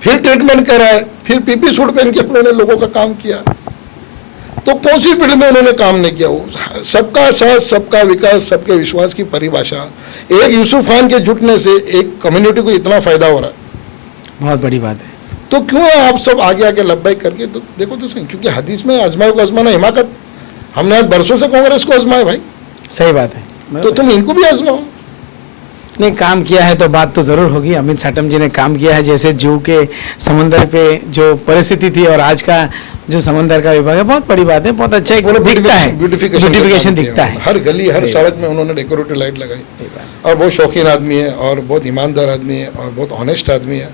फिर ट्रीटमेंट कराए, फिर PP सूट पहन के उन्होंने लोगों का काम किया। तो कौन सी फील्ड में उन्होंने काम नहीं किया? वो सबका साथ, सबका विकास, सबके विश्वास की परिभाषा। एक यूसुफ खान के जुटने से एक कम्युनिटी को इतना फायदा हो रहा है, बहुत बड़ी बात है। तो क्यों आप सब आगे आके लब्बैक करके तो देखो तो सही, क्योंकि हदीस में आजमाओ को आजमाना हिमाकत। हमने आज बरसों से कांग्रेस को आजमाए भाई, सही बात है, तो तुम इनको भी आजमाओ। नहीं, काम किया है तो बात तो जरूर होगी। अमित साटम जी ने काम किया है, जैसे जू के समंदर पे जो परिस्थिति थी और आज का जो समंदर का विभाग है, बहुत बड़ी बात है, बहुत अच्छा दिखता है, ब्यूटिफिकेशन दिखता है। हर गली हर सड़क में उन्होंने डेकोरेटिव लाइट लगाई और बहुत शौकीन आदमी है और बहुत ईमानदार आदमी है और बहुत ऑनेस्ट आदमी है।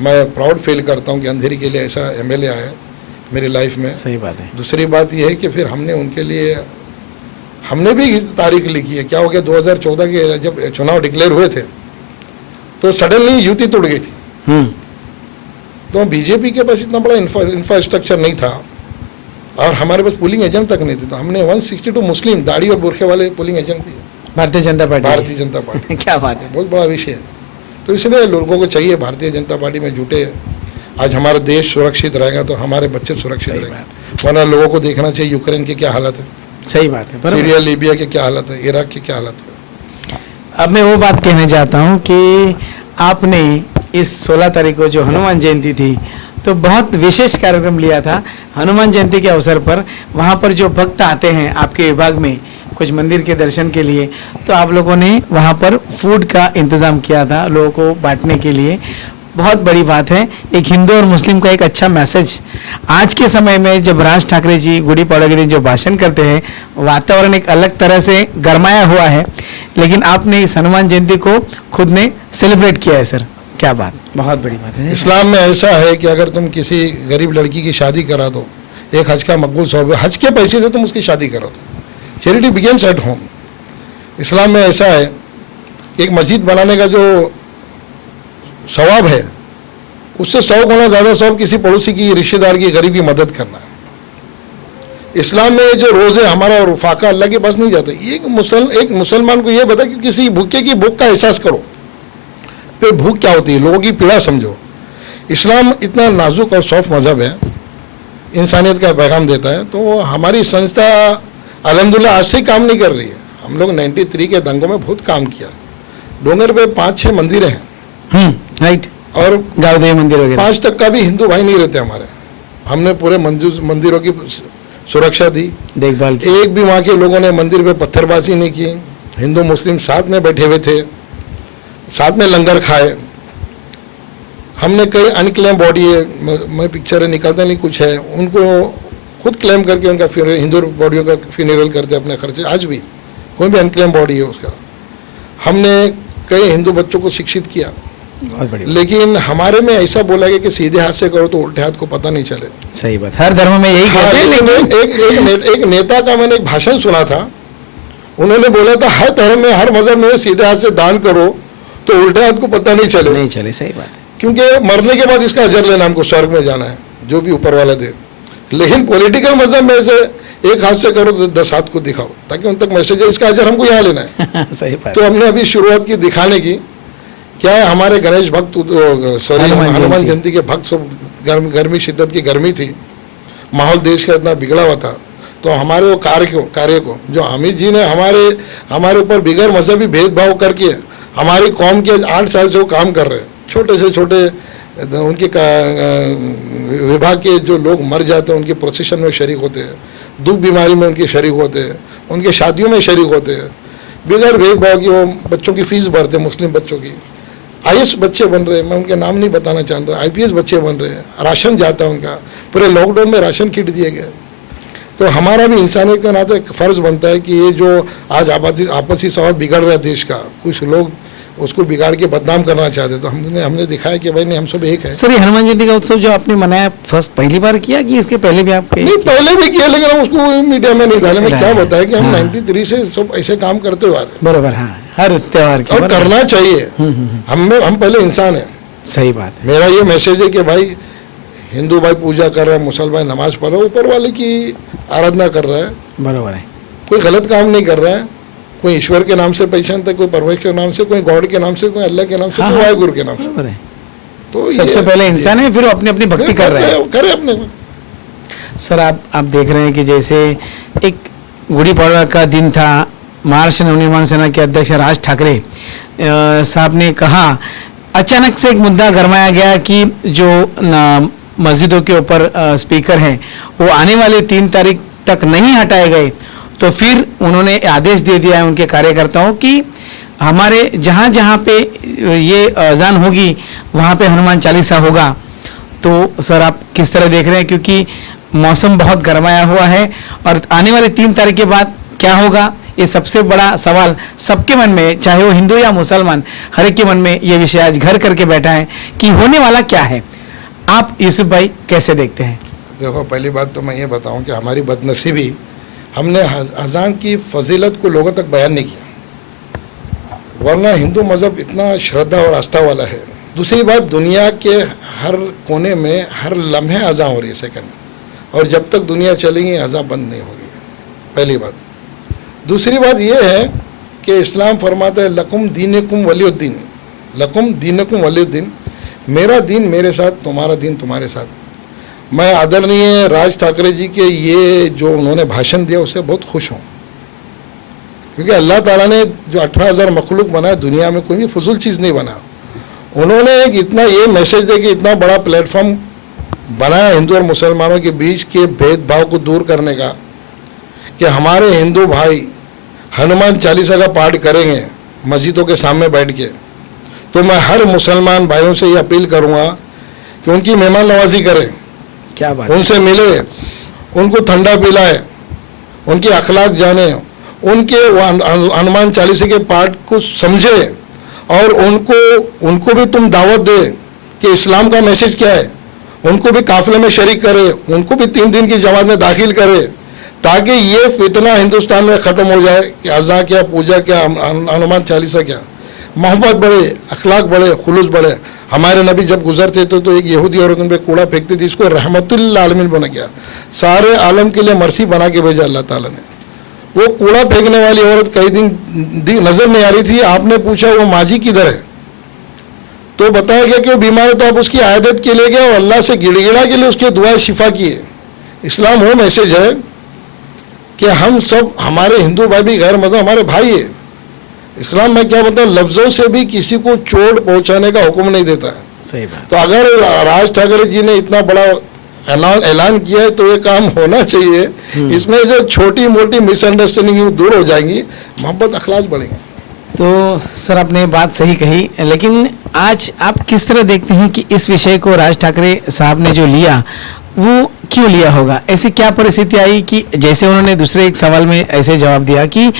मैं प्राउड फील करता हूँ कि अंधेरी के लिए ऐसा MLA आया है मेरी लाइफ में। सही बात है। दूसरी बात यह है कि फिर हमने उनके लिए हमने भी तारीख लिखी है। क्या हो गया, 2014 के जब चुनाव डिक्लेयर हुए थे तो सडनली युति टूट गई थी। तो बीजेपी के पास इतना बड़ा इंफ्रास्ट्रक्चर नहीं था और हमारे पास पोलिंग एजेंट तक नहीं थे। तो हमने 162 मुस्लिम दाढ़ी और बुरखे वाले पोलिंग एजेंट दिए, भारतीय जनता पार्टी। क्या बात है, बहुत बड़ा विषय है। तो इसलिए लोगों को चाहिए भारतीय जनता पार्टी में जुटे। आज हमारा देश सुरक्षित रहेगा तो हमारे बच्चे सुरक्षित रहेंगे, वरना लोगों को देखना चाहिए यूक्रेन की क्या हालत है, सही बात है, सीरिया लीबिया की क्या हालत है, इराक की क्या हालत है। अब मैं वो बात कहना चाहता हूँ कि आपने इस 16 तारीख को जो हनुमान जयंती थी तो बहुत विशेष कार्यक्रम लिया था। हनुमान जयंती के अवसर पर वहाँ पर जो भक्त आते हैं आपके विभाग में कुछ मंदिर के दर्शन के लिए, तो आप लोगों ने वहाँ पर फूड का इंतज़ाम किया था लोगों को बांटने के लिए। बहुत बड़ी बात है, एक हिंदू और मुस्लिम का एक अच्छा मैसेज। आज के समय में जब राज ठाकरे जी गुड़ी पड़वा के दिन जो भाषण करते हैं, वातावरण एक अलग तरह से गरमाया हुआ है, लेकिन आपने इस हनुमान जयंती को खुद ने सेलिब्रेट किया है सर, क्या बात, बहुत बड़ी बात है। इस्लाम में ऐसा है कि अगर तुम किसी गरीब लड़की की शादी करा दो, एक हज का मकबूल सौदा, हज के पैसे से तुम उसकी शादी करो दो। Charity begins at home. इस्लाम में ऐसा है कि एक मस्जिद बनाने का जो सवाब है, उससे 100 गुना ज़्यादा सवाब किसी पड़ोसी की, रिश्तेदार की, गरीब की मदद करना है। इस्लाम में जो रोज़े हमारा और फाका अल्लाह के पास नहीं जाता। एक मुसलमान को ये बता कि किसी भूखे की भूख का एहसास करो, फिर भूख क्या होती है, लोगों की पीड़ा समझो। इस्लाम इतना नाजुक और सॉफ्ट मज़हब है, इंसानियत का पैगाम देता है। तो हमारी संस्था अल्हम्दुलिल्लाह आज से ही काम नहीं कर रही है। हम लोग 93 के दंगों में बहुत काम किया। डोंगर पे 5-6 मंदिरें हैं, राइट, और गावदेवी मंदिर वगैरह 5 तक का भी हिंदू भाई नहीं रहते हमारे। हमने पूरे मंदिरों की सुरक्षा दी, देखभाल की। एक भी वहाँ के लोगों ने मंदिर पे पत्थरबाजी नहीं की। हिंदू मुस्लिम साथ में बैठे हुए थे, साथ में लंगर खाए। हमने कई अनक्लेम बॉडी है, मैं पिक्चरें निकालता नहीं, कुछ है, उनको खुद क्लेम करके उनका हिंदू बॉडियों का फ्यूनरल करते अपने खर्चे। आज भी कोई भी अनक्लेम बॉडी है उसका। हमने कई हिंदू बच्चों को शिक्षित किया, बहुत बढ़िया। लेकिन हमारे में ऐसा बोला गया कि सीधे हाथ से करो तो उल्टे हाथ को पता नहीं चले। सही बात, हर धर्म में यही हाँ, कहते हैं, लेकिन एक नेता का मैंने एक भाषण सुना था। उन्होंने बोला था हर धर्म में, हर मजहब में सीधे हाथ से दान करो तो उल्टे हाथ को पता नहीं चले। नहीं चले, सही बात है। क्योंकि मरने के बाद इसका अजर लेना, हमको स्वर्ग में जाना है, जो भी ऊपर वाला दे। लेकिन पॉलिटिकल मजहब में से एक हाथ से करो तो 10 हाथ को दिखाओ, ताकि उन तक मैसेज है, इसका अजर हमको यहाँ लेना है। सही बात। तो हमने अभी शुरुआत की दिखाने की। क्या है, हमारे गणेश भक्त, सॉरी हनुमान जयंती के भक्त सब गर्मी, शिद्दत की गर्मी थी, माहौल देश का इतना बिगड़ा हुआ था। तो हमारे वो कार्य को जो हामिद जी ने हमारे ऊपर बिगैर मजहबी भेदभाव करके हमारी कौम के 8 साल से वो काम कर रहे हैं। छोटे से छोटे उनके विभाग के जो लोग मर जाते हैं उनके प्रोसेशन में शरीक होते हैं, दुख बीमारी में उनके शरीक होते हैं, उनके शादियों में शरीक होते हैं, बगैर भेदभाव की वो बच्चों की फीस भरते हैं। मुस्लिम बच्चों की आईएएस बच्चे बन रहे हैं, मैं उनके नाम नहीं बताना चाहता, आईपीएस बच्चे बन रहे हैं, राशन जाता है उनका। पूरे लॉकडाउन में राशन किट दिए गए। तो हमारा भी इंसानियत के नाते एक फ़र्ज़ बनता है कि ये जो आज आपसी स्वभाव बिगड़ रहा है देश का, कुछ लोग उसको बिगाड़ के बदनाम करना चाहते, तो हमने दिखाया कि भाई नहीं, हम सब एक है। सर, ये हनुमान जयंती का उत्सव जो आपने मनाया, फर्स्ट पहली बार किया कि इसके पहले भी आपके? नहीं, पहले भी किया, लेकिन हम उसको मीडिया में नहीं डाले। मैं क्या बताया कि हम 93 से सब ऐसे काम करते हुए आ रहे हैं। बरोबर, हाँ, हर त्योहार और करना चाहिए। हम पहले इंसान है। सही बात है। मेरा ये मैसेज है कि भाई हिंदू भाई पूजा कर रहा है, मुसलमान नमाज पढ़ रहा है, ऊपर वाले की आराधना कर रहा है, बरोबर है, कोई गलत काम नहीं कर रहा है। कोई ईश्वर के नाम से पहचानता है, कोई परमेश्वर के नाम से, कोई गॉड के नाम से, कोई अल्लाह के नाम से, कोई वाहिगुरु के नाम से। तो सबसे पहले इंसान है, फिर अपनी अपनी भक्ति कर रहे हैं, करे अपने। सर, आप देख रहे हैं कि जैसे एक गुड़ी पड़वा का दिन था, महाराष्ट्र नवनिर्माण सेना के अध्यक्ष राज ठाकरे साहब ने कहा, अचानक से एक मुद्दा गरमाया गया कि जो मस्जिदों के ऊपर स्पीकर हैं वो आने वाले 3 तारीख तक नहीं हटाए गए। तो फिर उन्होंने आदेश दे दिया है उनके कार्यकर्ताओं कि हमारे जहाँ जहाँ पे ये अजान होगी वहाँ पे हनुमान चालीसा होगा। तो सर, आप किस तरह देख रहे हैं, क्योंकि मौसम बहुत गरमाया हुआ है और आने वाले 3 तारीख के बाद क्या होगा, ये सबसे बड़ा सवाल सबके मन में, चाहे वो हिंदू या मुसलमान, हर एक के मन में ये विषय आज घर करके बैठा है कि होने वाला क्या है। आप यूसुफ भाई कैसे देखते हैं? देखो, पहली बात तो मैं ये बताऊं कि हमारी बदनसीबी, हमने अजान की फजीलत को लोगों तक बयान नहीं किया, वरना हिंदू मज़हब इतना श्रद्धा और आस्था वाला है। दूसरी बात, दुनिया के हर कोने में हर लम्हे अजान हो रही है, सेकंड, और जब तक दुनिया चलेगी अजान बंद नहीं होगी, पहली बात। दूसरी बात यह है कि इस्लाम फरमाता है लकुम दीनुकुम वलियुद्दीन, लकुम दीनुकुम वलियुद्दीन, मेरा दीन मेरे साथ, तुम्हारा दीन तुम्हारे साथ। मैं आदरणीय राज ठाकरे जी के ये जो उन्होंने भाषण दिया उससे बहुत खुश हूँ, क्योंकि अल्लाह ताला ने जो 18,000 मखलूक बनाया, दुनिया में कोई भी फजूल चीज़ नहीं बना। उन्होंने एक इतना ये मैसेज दे कि इतना बड़ा प्लेटफॉर्म बनाया हिंदू और मुसलमानों के बीच के भेदभाव को दूर करने का, कि हमारे हिंदू भाई हनुमान चालीसा का पाठ करेंगे मस्जिदों के सामने बैठ के, तो मैं हर मुसलमान भाइयों से ये अपील करूँगा कि उनकी मेहमान नवाजी करें, क्या बात, उनसे मिले, उनको ठंडा पिलाए, उनके अखलाक जाने, उनके हनुमान चालीसा के पाठ को समझे और उनको भी तुम दावत दे कि इस्लाम का मैसेज क्या है, उनको भी काफिले में शरीक करे, उनको भी 3 दिन की जमात में दाखिल करे, ताकि ये फितना हिंदुस्तान में ख़त्म हो जाए कि अज़ा क्या, पूजा क्या, हनुमान चालीसा क्या, मोहब्बत बढ़े, अखलाक बढ़े, खुलूस बढ़े। हमारे नबी जब गुजरते थे तो एक यहूदी औरत उन पर कूड़ा फेंकती थी, इसको रहमतुल आलमीन बना गया, सारे आलम के लिए मर्सी बना के भेजा अल्लाह ताला ने। वो कूड़ा फेंकने वाली औरत कई दिन नजर नहीं आ रही थी, आपने पूछा वो माजी किधर है, तो बताया गया कि वो बीमार है, तो आप उसकी आयदत के लिए गए और अल्लाह से गिड़गिड़ा के लिए उसके दुआ शिफा किए। इस्लाम वो मैसेज है कि हम सब, हमारे हिंदू भाई भी गैर मजहब हमारे भाई है। इस्लाम में क्या बताऊँ, लफ्ज़ों से भी किसी को चोट पहुंचाने का हुक्म नहीं देता है। सही बात। तो अगर राज ठाकरे जी ने इतना बड़ा ऐलान किया है तो ये काम होना चाहिए। इसमें जो छोटी मोटी मिसअंडरस्टैंडिंग दूर हो जाएंगी, मोहब्बत अखलाक बढ़ेंगे। तो सर आपने बात सही कही, लेकिन आज आप किस तरह देखते हैं कि इस विषय को राज ठाकरे साहब ने जो लिया वो क्यों लिया होगा? ऐसी क्या परिस्थिति आई कि जैसे उन्होंने दूसरे एक सवाल में ऐसे जवाब दिया कि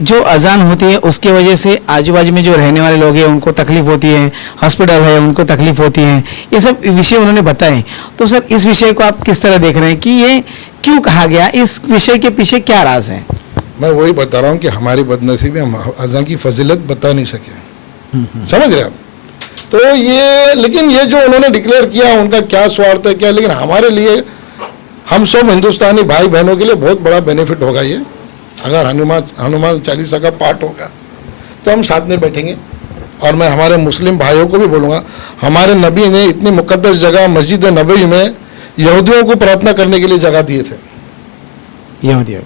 जो अजान होती है उसके वजह से आजू बाजू में जो रहने वाले लोग हैं उनको तकलीफ होती है, हॉस्पिटल है उनको तकलीफ होती है, ये सब विषय उन्होंने बताए। तो सर इस विषय को आप किस तरह देख रहे हैं कि ये क्यों कहा गया, इस विषय के पीछे क्या राज है? मैं वही बता रहा हूँ कि हमारी बदनसीबी, हम अज़ान की फजीलत बता नहीं सके। समझ रहे आप? तो ये, लेकिन ये जो उन्होंने डिक्लेयर किया उनका क्या स्वार्थ है क्या, लेकिन हमारे लिए, हम सब हिंदुस्तानी भाई बहनों के लिए बहुत बड़ा बेनिफिट होगा ये। अगर हनुमान चालीसा का पाठ होगा तो हम साथ में बैठेंगे। और मैं हमारे मुस्लिम भाइयों को भी बोलूँगा, हमारे नबी ने इतनी मुकद्दस जगह मस्जिद नबवी में यहूदियों को प्रार्थना करने के लिए जगह दिए थे। यहूदियों,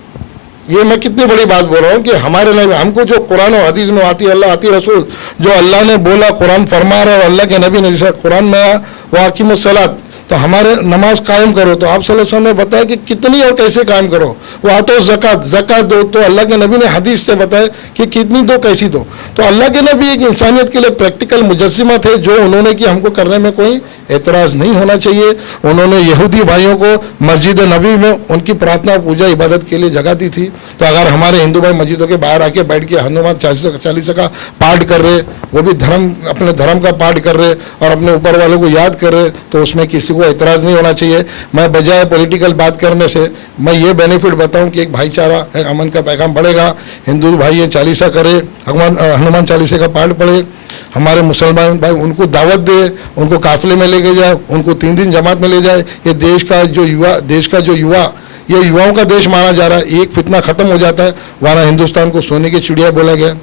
ये मैं कितनी बड़ी बात बोल रहा हूँ कि हमारे नबी, हमको जो कुरान और हदीस में आती है, अल्लाह आती रसूल, जो अल्लाह ने बोला कुरान फरमा रहा है और अल्लाह के नबी ने जैसा कुरान में वाकिमुस्सलात, तो हमारे नमाज कायम करो, तो आप सल्लल्लाहु अलैहि वसल्लम ने बताया कि कितनी और कैसे कायम करो। वो आतो ज़कात दो, तो अल्लाह के नबी ने हदीस से बताया कि कितनी दो कैसी दो। तो अल्लाह के नबी एक इंसानियत के लिए प्रैक्टिकल मुजस्सिमा थे, जो उन्होंने कि हमको करने में कोई एतराज़ नहीं होना चाहिए। उन्होंने यहूदी भाइयों को मस्जिद नबी में उनकी प्रार्थना पूजा इबादत के लिए जगह दी थी। तो अगर हमारे हिंदू भाई मस्जिदों के बाहर आके बैठ के हनुमान चालीसा का पाठ कर रहे, वो भी अपने धर्म का पाठ कर रहे और अपने ऊपर वालों को याद कर रहे, तो उसमें किसी को एतराज़ नहीं होना चाहिए। मैं बजाय पॉलिटिकल बात करने से मैं ये बेनिफिट बताऊं कि एक भाईचारा, एक अमन का पैगाम बढ़ेगा। हिंदू भाई ये चालीसा करे, हनुमान चालीसा का पाठ पढ़े, हमारे मुसलमान भाई उनको दावत दे, उनको काफिले में लेके जाए, उनको 3 दिन जमात में ले जाए। ये देश का जो युवा ये युवाओं का देश माना जा रहा है। एक फितना ख़त्म हो जाता है, वरना हिंदुस्तान को सोने की चिड़िया बोला गया।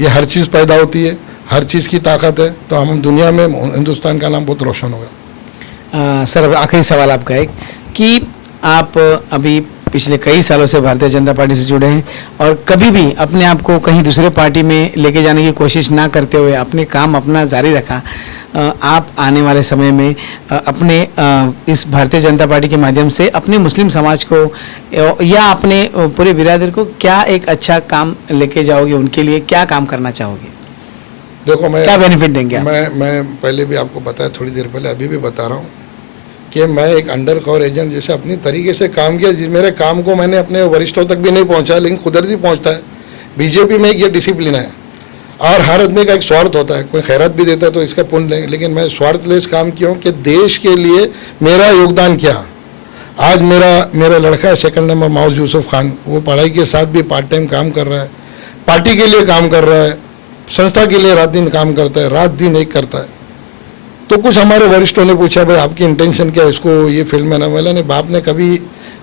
ये हर चीज़ पैदा होती है, हर चीज़ की ताकत है, तो हम दुनिया में हिंदुस्तान का नाम बहुत रोशन होगा। सर आखिरी सवाल आपका एक कि आप अभी पिछले कई सालों से भारतीय जनता पार्टी से जुड़े हैं और कभी भी अपने आप को कहीं दूसरे पार्टी में लेके जाने की कोशिश ना करते हुए अपने काम अपना जारी रखा। आप आने वाले समय में अपने इस भारतीय जनता पार्टी के माध्यम से अपने मुस्लिम समाज को या अपने पूरे बिरादर को क्या एक अच्छा काम लेके जाओगे, उनके लिए क्या काम करना चाहोगे? देखो, मैं क्या बेनिफिट देंगे आप? मैं पहले भी आपको बताया, थोड़ी देर पहले, अभी भी बता रहा हूँ कि मैं एक अंडर कवर एजेंट जैसे अपनी तरीके से काम किया। जिस मेरे काम को मैंने अपने वरिष्ठों तक भी नहीं पहुँचाया, लेकिन कुदरती पहुँचता है। बीजेपी में एक ये डिसिप्लिन है और हर आदमी का एक स्वार्थ होता है, कोई खैरत भी देता है तो इसका पुण्य लेंगे, लेकिन मैं स्वार्थलेस काम किया हूँ कि देश के लिए मेरा योगदान क्या। आज मेरा लड़का है 2 नंबर माउस यूसुफ खान, वो पढ़ाई के साथ भी पार्ट टाइम काम कर रहा है, पार्टी के लिए काम कर रहा है, संस्था के लिए रात दिन काम करता है, रात दिन एक करता है। तो कुछ हमारे वरिष्ठों ने पूछा, भाई आपकी इंटेंशन क्या है, इसको ये फील्ड में ना। मैंने बाप ने कभी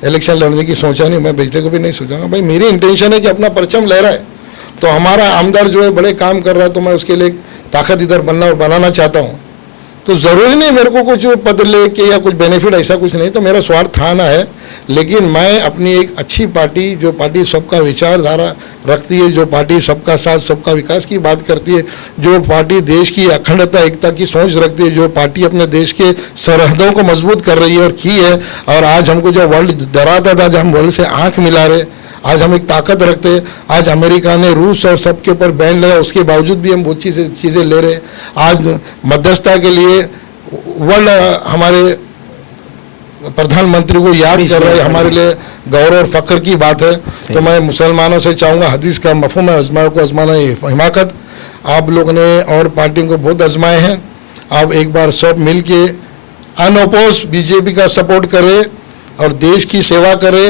इलेक्शन लड़ने की सोचा नहीं, मैं बेटे को भी नहीं सोचा। भाई मेरी इंटेंशन है कि अपना परचम लहरा है, तो हमारा आमदार जो है बड़े काम कर रहा है, तो मैं उसके लिए ताकत इधर बनाना चाहता हूँ। तो ज़रूरी नहीं मेरे को कुछ पद लेके या कुछ बेनिफिट, ऐसा कुछ नहीं। तो मेरा स्वार्थ थाना है, लेकिन मैं अपनी एक अच्छी पार्टी, जो पार्टी सबका विचारधारा रखती है, जो पार्टी सबका साथ सबका विकास की बात करती है, जो पार्टी देश की अखंडता एकता की सोच रखती है, जो पार्टी अपने देश के सरहदों को मजबूत कर रही है और की है। और आज हमको जो वर्ल्ड डराता था, जब हम वर्ल्ड से आँख मिला रहे, आज हम एक ताकत रखते हैं। आज अमेरिका ने रूस और सबके ऊपर बैन लगा, उसके बावजूद भी हम बहुत चीज़ें ले रहे। आज मध्यस्थता के लिए वर्ल्ड हमारे प्रधानमंत्री को याद कर रहे हैं, हमारे लिए गौरव और फख्र की बात है। तो मैं मुसलमानों से चाहूँगा, हदीस का मफहूम है अजमा को अजमाना हिमाकत। आप लोग ने और पार्टियों को बहुत आजमाए हैं, आप एक बार सब मिल के अनअपोज बीजेपी का सपोर्ट करें और देश की सेवा करें,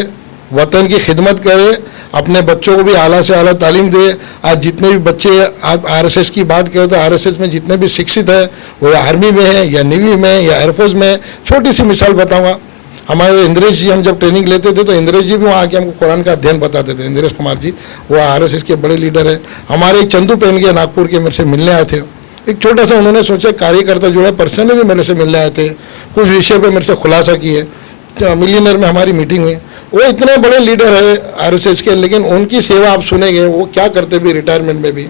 वतन की खिदमत करें, अपने बच्चों को भी आला से आला तालीम दे। आज जितने भी बच्चे, आप आरएसएस की बात करें तो आरएसएस में जितने भी शिक्षित है वो या आर्मी में है या नेवी में या एयरफोर्स में। छोटी सी मिसाल बताऊंगा, हमारे इंद्रेश जी, हम जब ट्रेनिंग लेते थे तो इंद्रेश जी भी वहाँ आके हमको कुरान का अध्ययन बताते थे। इंद्रेश कुमार जी वो आरएसएस के बड़े लीडर है। हमारे एक चंदू पेन के नागपुर के मेरे से मिलने आए थे। एक छोटा सा उन्होंने सोचा, कार्यकर्ता जुड़ा, पर्सनली मेरे से मिलने आए थे, कुछ विषय पे मेरे से खुलासा किए। तो मिलीनियर में हमारी मीटिंग हुई। वो इतने बड़े लीडर है आरएसएस के, लेकिन उनकी सेवा आप सुनेंगे वो क्या करते भी, रिटायरमेंट में भी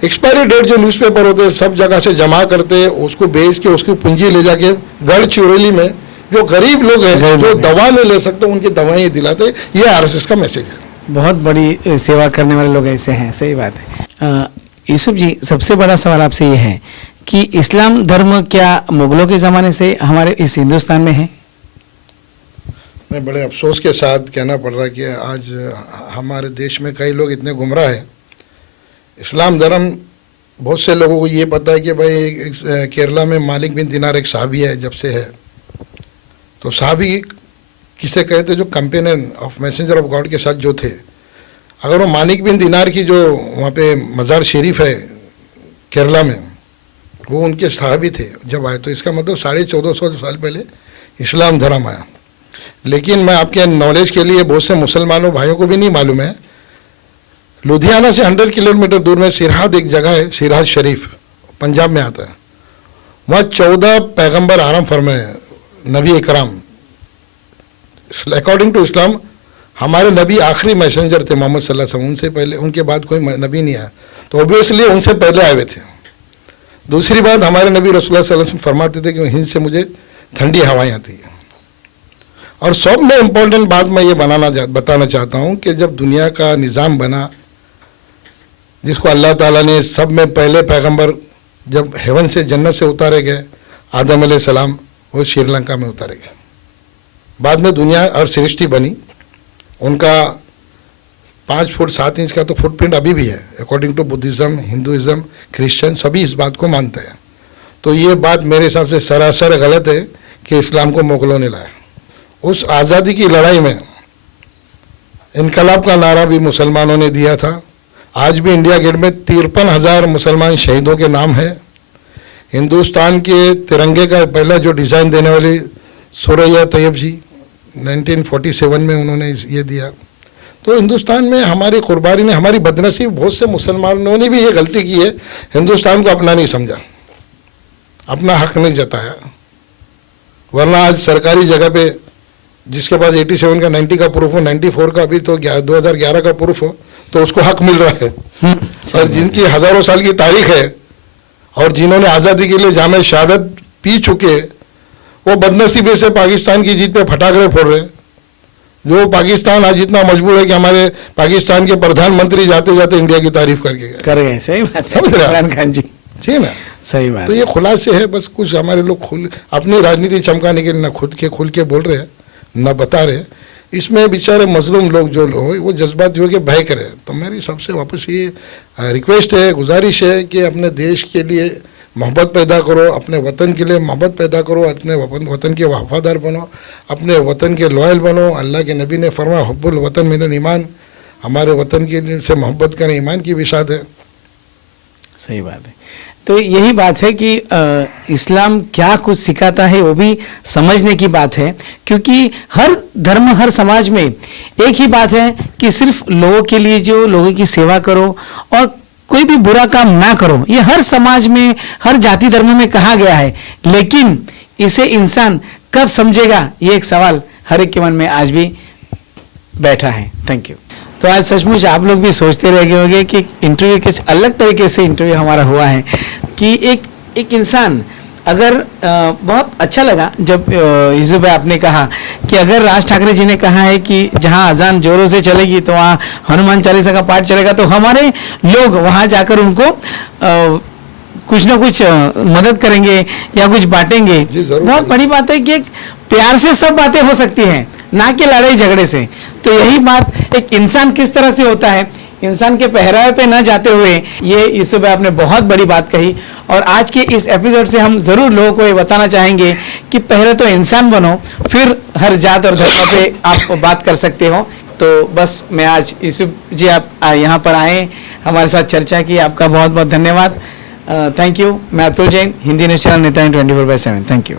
एक्सपायरी डेट जो न्यूज़पेपर होते हैं सब जगह से जमा करते, उसको बेच के उसकी पूंजी ले जाके गढ़चिरौली में जो गरीब लोग हैं जो दवा नहीं ले सकते उनकी दवाएं दिलाते। ये आरएसएस का मैसेज है। बहुत बड़ी सेवा करने वाले लोग ऐसे हैं, सही बात है। यूसुफ जी, सबसे बड़ा सवाल आपसे ये है कि इस्लाम धर्म क्या मुगलों के ज़माने से हमारे इस हिंदुस्तान में है? मैं बड़े अफसोस के साथ कहना पड़ रहा है कि आज हमारे देश में कई लोग इतने गुमराह हैं। इस्लाम धर्म, बहुत से लोगों को ये पता है कि भाई केरला में मालिक बिन दिनार एक साहबी है, जब से है। तो साहबी किसे कहते, जो companion of messenger of God के साथ जो थे। अगर वो मालिक बिन दिनार की जो वहाँ पे मज़ार शरीफ है केरला में, वो उनके साहबी थे जब आए, तो इसका मतलब 1450 साल पहले इस्लाम धर्म आया। लेकिन मैं आपके नॉलेज के लिए, बहुत से मुसलमानों भाइयों को भी नहीं मालूम है, लुधियाना से 100 किलोमीटर दूर में सिरहाद एक जगह है, सिरहाद शरीफ, पंजाब में आता है। वहाँ 14 पैगंबर आराम फरमाए, नबी इकराम। अकॉर्डिंग टू इस्लाम हमारे नबी आखिरी मैसेंजर थे मोहम्मद सल्लल्लाहु अलैहि वसल्लम। उनसे पहले, उनके बाद कोई नबी नहीं आया, तो ऑब्वियसली उनसे पहले आए हुए थे। दूसरी बात, हमारे नबी रसूलुल्लाह सल्लल्लाहु अलैहि वसल्लम फरमाते थे कि हिंद से मुझे ठंडी हवाएं आती हैं। और सब में इम्पोर्टेंट बात मैं ये बताना चाहता हूँ कि जब दुनिया का निज़ाम बना, जिसको अल्लाह ताला ने, सब में पहले पैगंबर जब हेवन से, जन्नत से उतारे गए, आदम अलैहिस्सलाम, वो श्रीलंका में उतारे गए। बाद में दुनिया और सृष्टि बनी, उनका 5 फुट 7 इंच का तो फुटप्रिंट अभी भी है। According to Buddhism, Hinduism, Christian सभी इस बात को मानते हैं। तो ये बात मेरे हिसाब से सरासर गलत है कि इस्लाम को मुगलों ने लाया। उस आज़ादी की लड़ाई में इनकलाब का नारा भी मुसलमानों ने दिया था। आज भी इंडिया गेट में 53,000 मुसलमान शहीदों के नाम है। हिंदुस्तान के तिरंगे का पहला जो डिज़ाइन देने वाली सुरैया तैयब जी 1947 में उन्होंने ये दिया। तो हिंदुस्तान में हमारी कुर्बानी ने, हमारी बदनसीब, बहुत से मुसलमानों ने भी ये गलती की है, हिंदुस्तान को अपना नहीं समझा, अपना हक नहीं जताया। वरना आज सरकारी जगह पे जिसके पास 87 का 90 का प्रूफ हो, 94 का अभी तो 2011 का प्रूफ हो, तो उसको हक मिल रहा है। और जिनकी हज़ारों साल की तारीख है और जिन्होंने आज़ादी के लिए जामे शहादत पी चुके, वो बदनसीबी से पाकिस्तान की जीत पे फटाकड़े फोड़ रहे। जो पाकिस्तान आज इतना मजबूर है कि हमारे पाकिस्तान के प्रधानमंत्री जाते जाते इंडिया की तारीफ करके कर गए। सही बात है, समझ रहे इमरान खान जी, ठीक है ना? सही बात। तो ये खुलासे है, बस कुछ हमारे लोग खुल अपनी राजनीति चमकाने के लिए न खुद के खुल के बोल रहे हैं, न बता रहे। इसमें बेचारे मजलूम लोग जो हो, वो जज्बात हो के भय करें। तो मेरी सबसे वापस ये रिक्वेस्ट है, गुजारिश है कि अपने देश के लिए मोहब्बत पैदा करो, अपने वतन के लिए मोहब्बत पैदा करो, अपने वतन के वफादार बनो, अपने वतन के लॉयल बनो। अल्लाह के नबी ने फरमाया, हुब्बुल वतन मिनल ईमान, हमारे वतन के लिए से मोहब्बत करें ईमान की विशात है। सही बात है। तो यही बात है कि इस्लाम क्या कुछ सिखाता है वो भी समझने की बात है, क्योंकि हर धर्म, हर समाज में एक ही बात है कि सिर्फ लोगों के लिए, जो लोगों की सेवा करो और कोई भी बुरा काम ना करो। ये हर समाज में, हर जाति धर्म में कहा गया है, लेकिन इसे इंसान कब समझेगा, ये एक सवाल हर एक के मन में आज भी बैठा है। Thank you. तो आज सचमुच आप लोग भी सोचते रह गए होंगे कि इंटरव्यू कुछ अलग तरीके से इंटरव्यू हमारा हुआ है कि एक इंसान अगर बहुत अच्छा लगा जब यूसुफ भाई आपने कहा कि अगर राज ठाकरे जी ने कहा है कि जहां अजान जोरों से चलेगी तो वहाँ हनुमान चालीसा का पाठ चलेगा, तो हमारे लोग वहाँ जाकर उनको कुछ ना कुछ मदद करेंगे या कुछ बांटेंगे। जी, जरूर बहुत बड़ी बात है कि एक प्यार से सब बातें हो सकती हैं, ना कि लड़ाई झगड़े से। तो यही बात एक इंसान किस तरह से होता है, इंसान के पहरावे पे न जाते हुए, ये यूसुफ भाई आपने बहुत बड़ी बात कही। और आज के इस एपिसोड से हम ज़रूर लोगों को ये बताना चाहेंगे कि पहले तो इंसान बनो, फिर हर जात और धर्म पे आप बात कर सकते हो। तो बस मैं आज यूसुफ जी आप यहाँ पर आए, हमारे साथ चर्चा की, आपका बहुत बहुत धन्यवाद। Thank you. मैं अतुल जैन, हिंदी न्यूज़ चैनल नेता 24/7। Thank you.